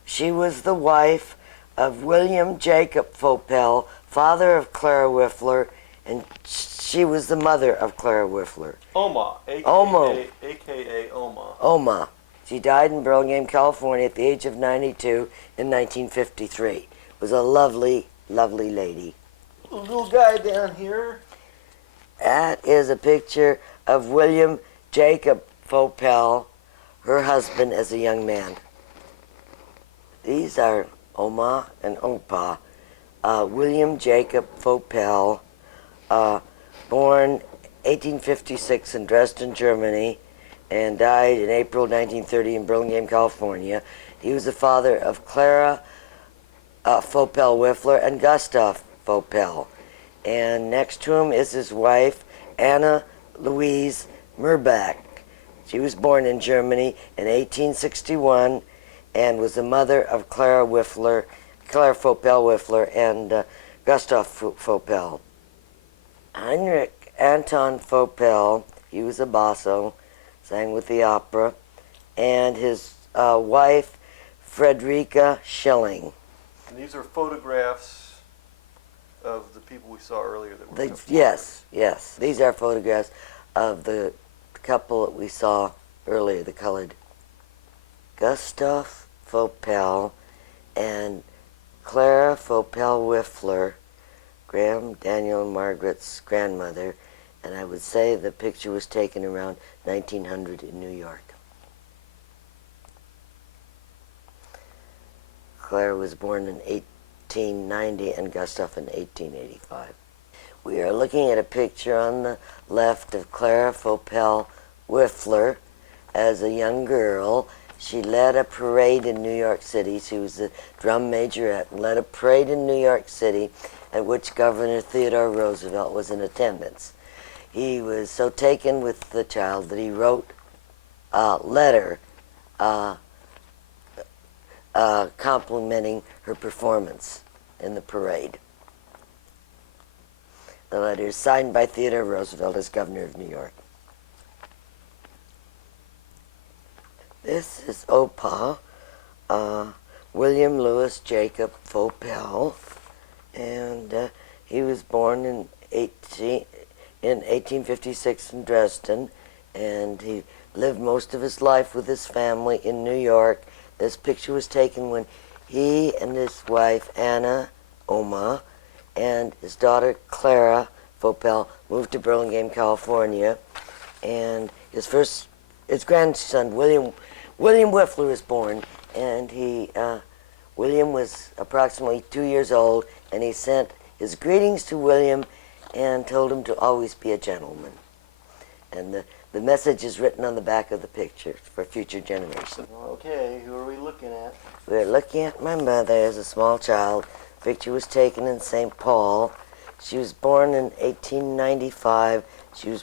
She was the wife of William Jacob Fopel, father of Clara Whifler, and she was the mother of Clara Whifler. Oma, a.k.a. Oma. Oma. She died in Burlingame, California at the age of 92 in 1953. Was a lovely, lovely lady. Little guy down here. That is a picture of William Jacob Fopel, her husband as a young man. These are Oma and Opa. William Jacob Fopel, born 1856 in Dresden, Germany, and died in April 1930 in Burlingame, California. He was the father of Clara Fopel Whifler and Gustav Fopel. And next to him is his wife, Anna Louise Murbach. She was born in Germany in 1861 and was the mother of Clara Whifler, Clara Fopel Whifler, and Gustav Fopel. Heinrich Anton Fopel, he was a basso, sang with the opera, and his wife, Frederica Schilling. And these are photographs of the people we saw earlier that were Yes, yes. These are photographs of the couple that we saw earlier, the colored. Gustav Fopel and Clara Fopel Whifler, Graham, Daniel, and Margaret's grandmother, and I would say the picture was taken around 1900 in New York. Clara was born in 1890 and Gustav in 1885. We are looking at a picture on the left of Clara Fopel Whifler as a young girl. She led a parade in New York City. She was the drum majorette and led a parade in New York City at which Governor Theodore Roosevelt was in attendance. He was so taken with the child that he wrote a letter complimenting her performance in the parade. The letter is signed by Theodore Roosevelt as governor of New York. This is Opa, William Louis Jacob Fopel, and he was born in 1856 in Dresden, and he lived most of his life with his family in New York. This picture was taken when he and his wife, Anna Oma, and his daughter, Clara Fopel, moved to Burlingame, California. And his grandson, William Whifler, was born, and William was approximately 2 years old, and he sent his greetings to William and told him to always be a gentleman. And the message is written on the back of the picture for future generations. Okay, who are we looking at? We're looking at my mother as a small child. The picture was taken in St. Paul. She was born in 1895. This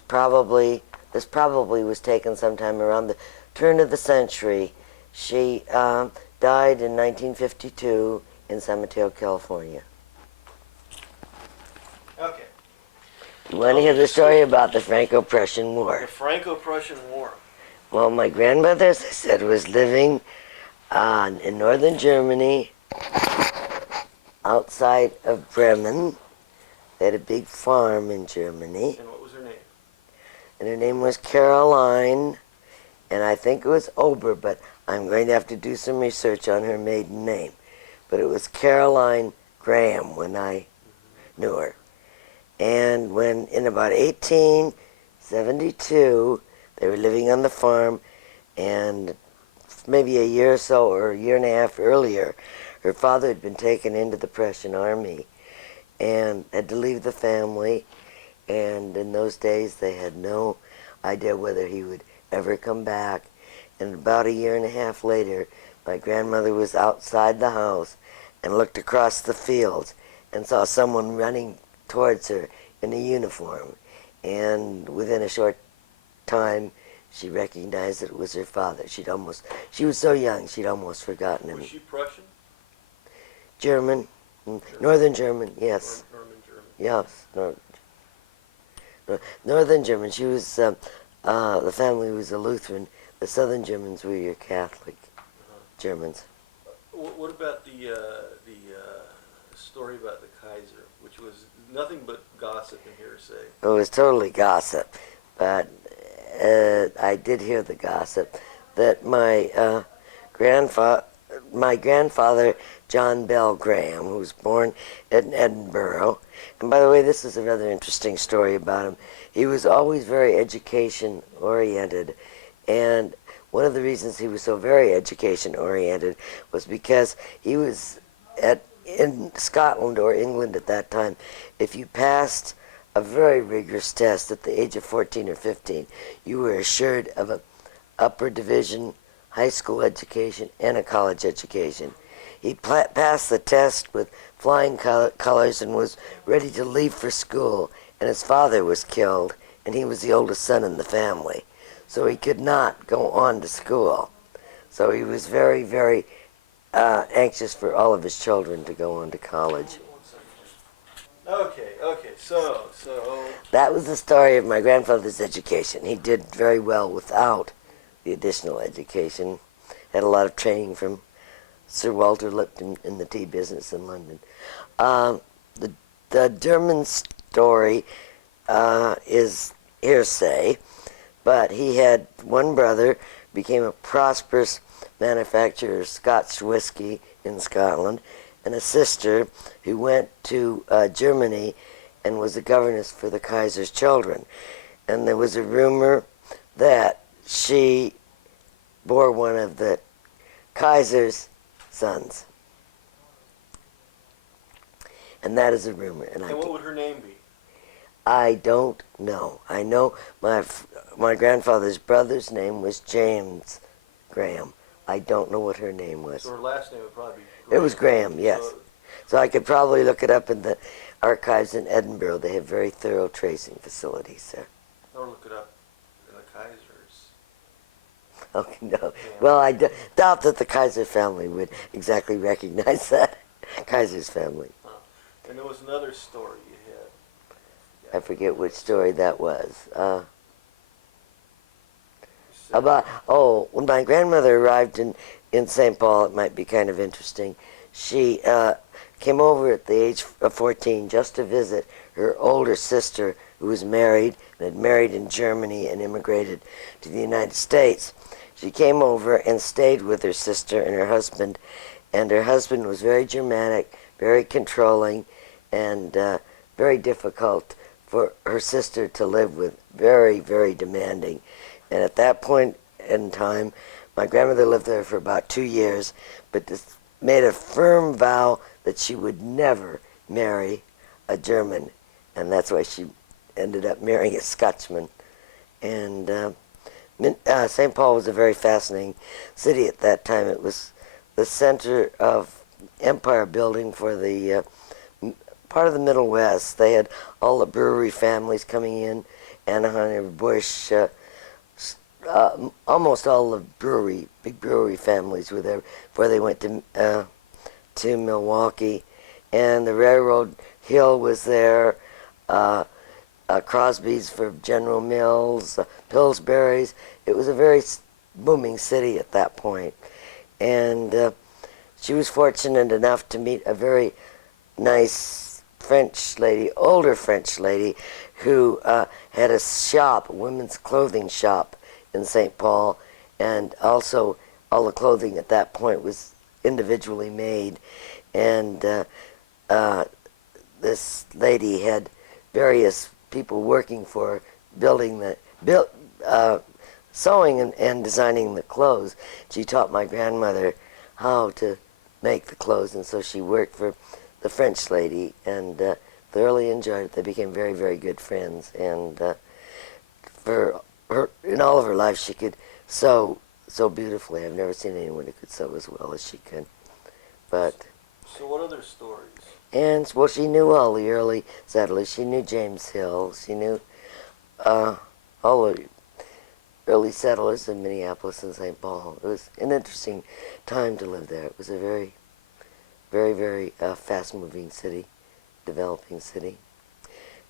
probably was taken sometime around the turn of the century. She died in 1952 in San Mateo, California. Okay. You want to hear the story about the Franco-Prussian War? The Franco-Prussian War. Well, my grandmother, as I said, was living in northern Germany, outside of Bremen. They had a big farm in Germany. And what was her name? And her name was Caroline, and I think it was Ober, but I'm going to have to do some research on her maiden name. But it was Caroline Graham when I knew her. And when in about 1872, they were living on the farm, and maybe a year or so, or a year and a half earlier, her father had been taken into the Prussian army and had to leave the family. And in those days, they had no idea whether he would ever come back. And about a year and a half later, my grandmother was outside the house and looked across the fields and saw someone running towards her in a uniform. And within a short time, she recognized that it was her father. She was so young, she'd almost forgotten him. Was she Prussian? German. Northern German, yes. Northern German. Yes, Northern German. She was, the family was a Lutheran. The Southern Germans were your Catholic Germans. What about the story about the Kaiser, which was nothing but gossip and hearsay? It was totally gossip, but I did hear the gossip that my grandfather, John Bell Graham, who was born in Edinburgh, and by the way, this is a rather interesting story about him. He was always very education-oriented, and one of the reasons he was so very education-oriented was because he was in Scotland or England at that time. If you passed a very rigorous test at the age of 14 or 15, you were assured of an upper division high school education and a college education. He passed the test with flying colors and was ready to leave for school, and his father was killed, and he was the oldest son in the family. so he could not go on to school. So he was very, very anxious for all of his children to go on to college. Okay, so That was the story of my grandfather's education. He did very well without the additional education. Had a lot of training from Sir Walter Lipton in the tea business in London. The German story is hearsay, but he had one brother, became a prosperous manufacturer of Scotch whiskey in Scotland, and a sister who went to Germany and was a governess for the Kaiser's children. And there was a rumor that she bore one of the Kaiser's sons. And that is a rumor. And what would her name be? I don't know. I know my grandfather's brother's name was James Graham. I don't know what her name was. So her last name would probably be Graham. It was Graham, yes. So I could probably look it up in the archives in Edinburgh. They have very thorough tracing facilities there. Or look it up in the Kaisers. Okay, no. Well, I doubt that the Kaiser family would exactly recognize that. Kaiser's family. Huh. And there was another story you had. I forget which story that was. When my grandmother arrived in St. Paul, it might be kind of interesting. She came over at the age of 14 just to visit her older sister, who was married and had married in Germany and immigrated to the United States. She came over and stayed with her sister and her husband was very Germanic, very controlling, and very difficult for her sister to live with, very, very demanding. And at that point in time, my grandmother lived there for about 2 years, but made a firm vow that she would never marry a German, and that's why she ended up marrying a Scotchman. And St. Paul was a very fascinating city at that time. It was the center of empire building for the part of the Middle West. They had all the brewery families coming in, Anheuser-Busch, almost all the big brewery families were there before they went to Milwaukee. And the Railroad Hill was there, Crosby's for General Mills, Pillsbury's. It was a very booming city at that point. And she was fortunate enough to meet a very nice French lady, older French lady, who had a shop, a women's clothing shop in St. Paul, and also all the clothing at that point was individually made. And this lady had various people working for her, sewing and designing the clothes. She taught my grandmother how to make the clothes, and so she worked for the French lady and thoroughly enjoyed it. They became very, very good friends, and for her, in all of her life, she could sew so beautifully. I've never seen anyone who could sew as well as she could. But so what other stories? And well, she knew all the early settlers. She knew James Hill. She knew all the early settlers in Minneapolis and St. Paul. It was an interesting time to live there. It was a very, very, very fast-moving city, developing city.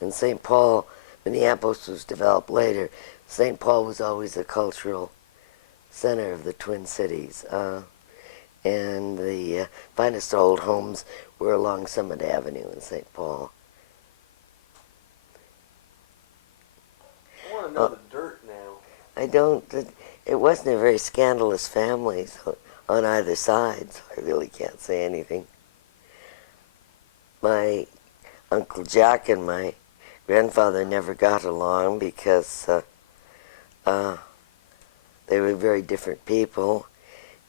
And St. Paul, Minneapolis was developed later. St. Paul was always a cultural center of the Twin Cities. And the finest old homes were along Summit Avenue in St. Paul. I want to know the dirt now. I don't, it wasn't a very scandalous family on either side, so I really can't say anything. My Uncle Jack and my grandfather never got along because they were very different people,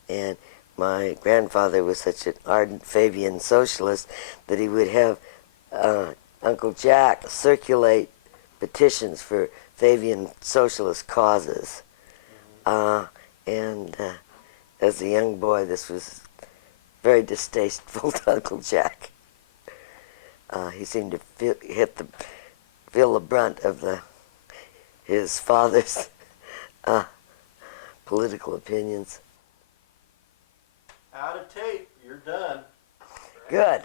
and my grandfather was such an ardent Fabian socialist that he would have Uncle Jack circulate petitions for Fabian socialist causes. And as a young boy, this was very distasteful to Uncle Jack. He seemed to feel the brunt of his father's political opinions. Out of tape. You're done. Good.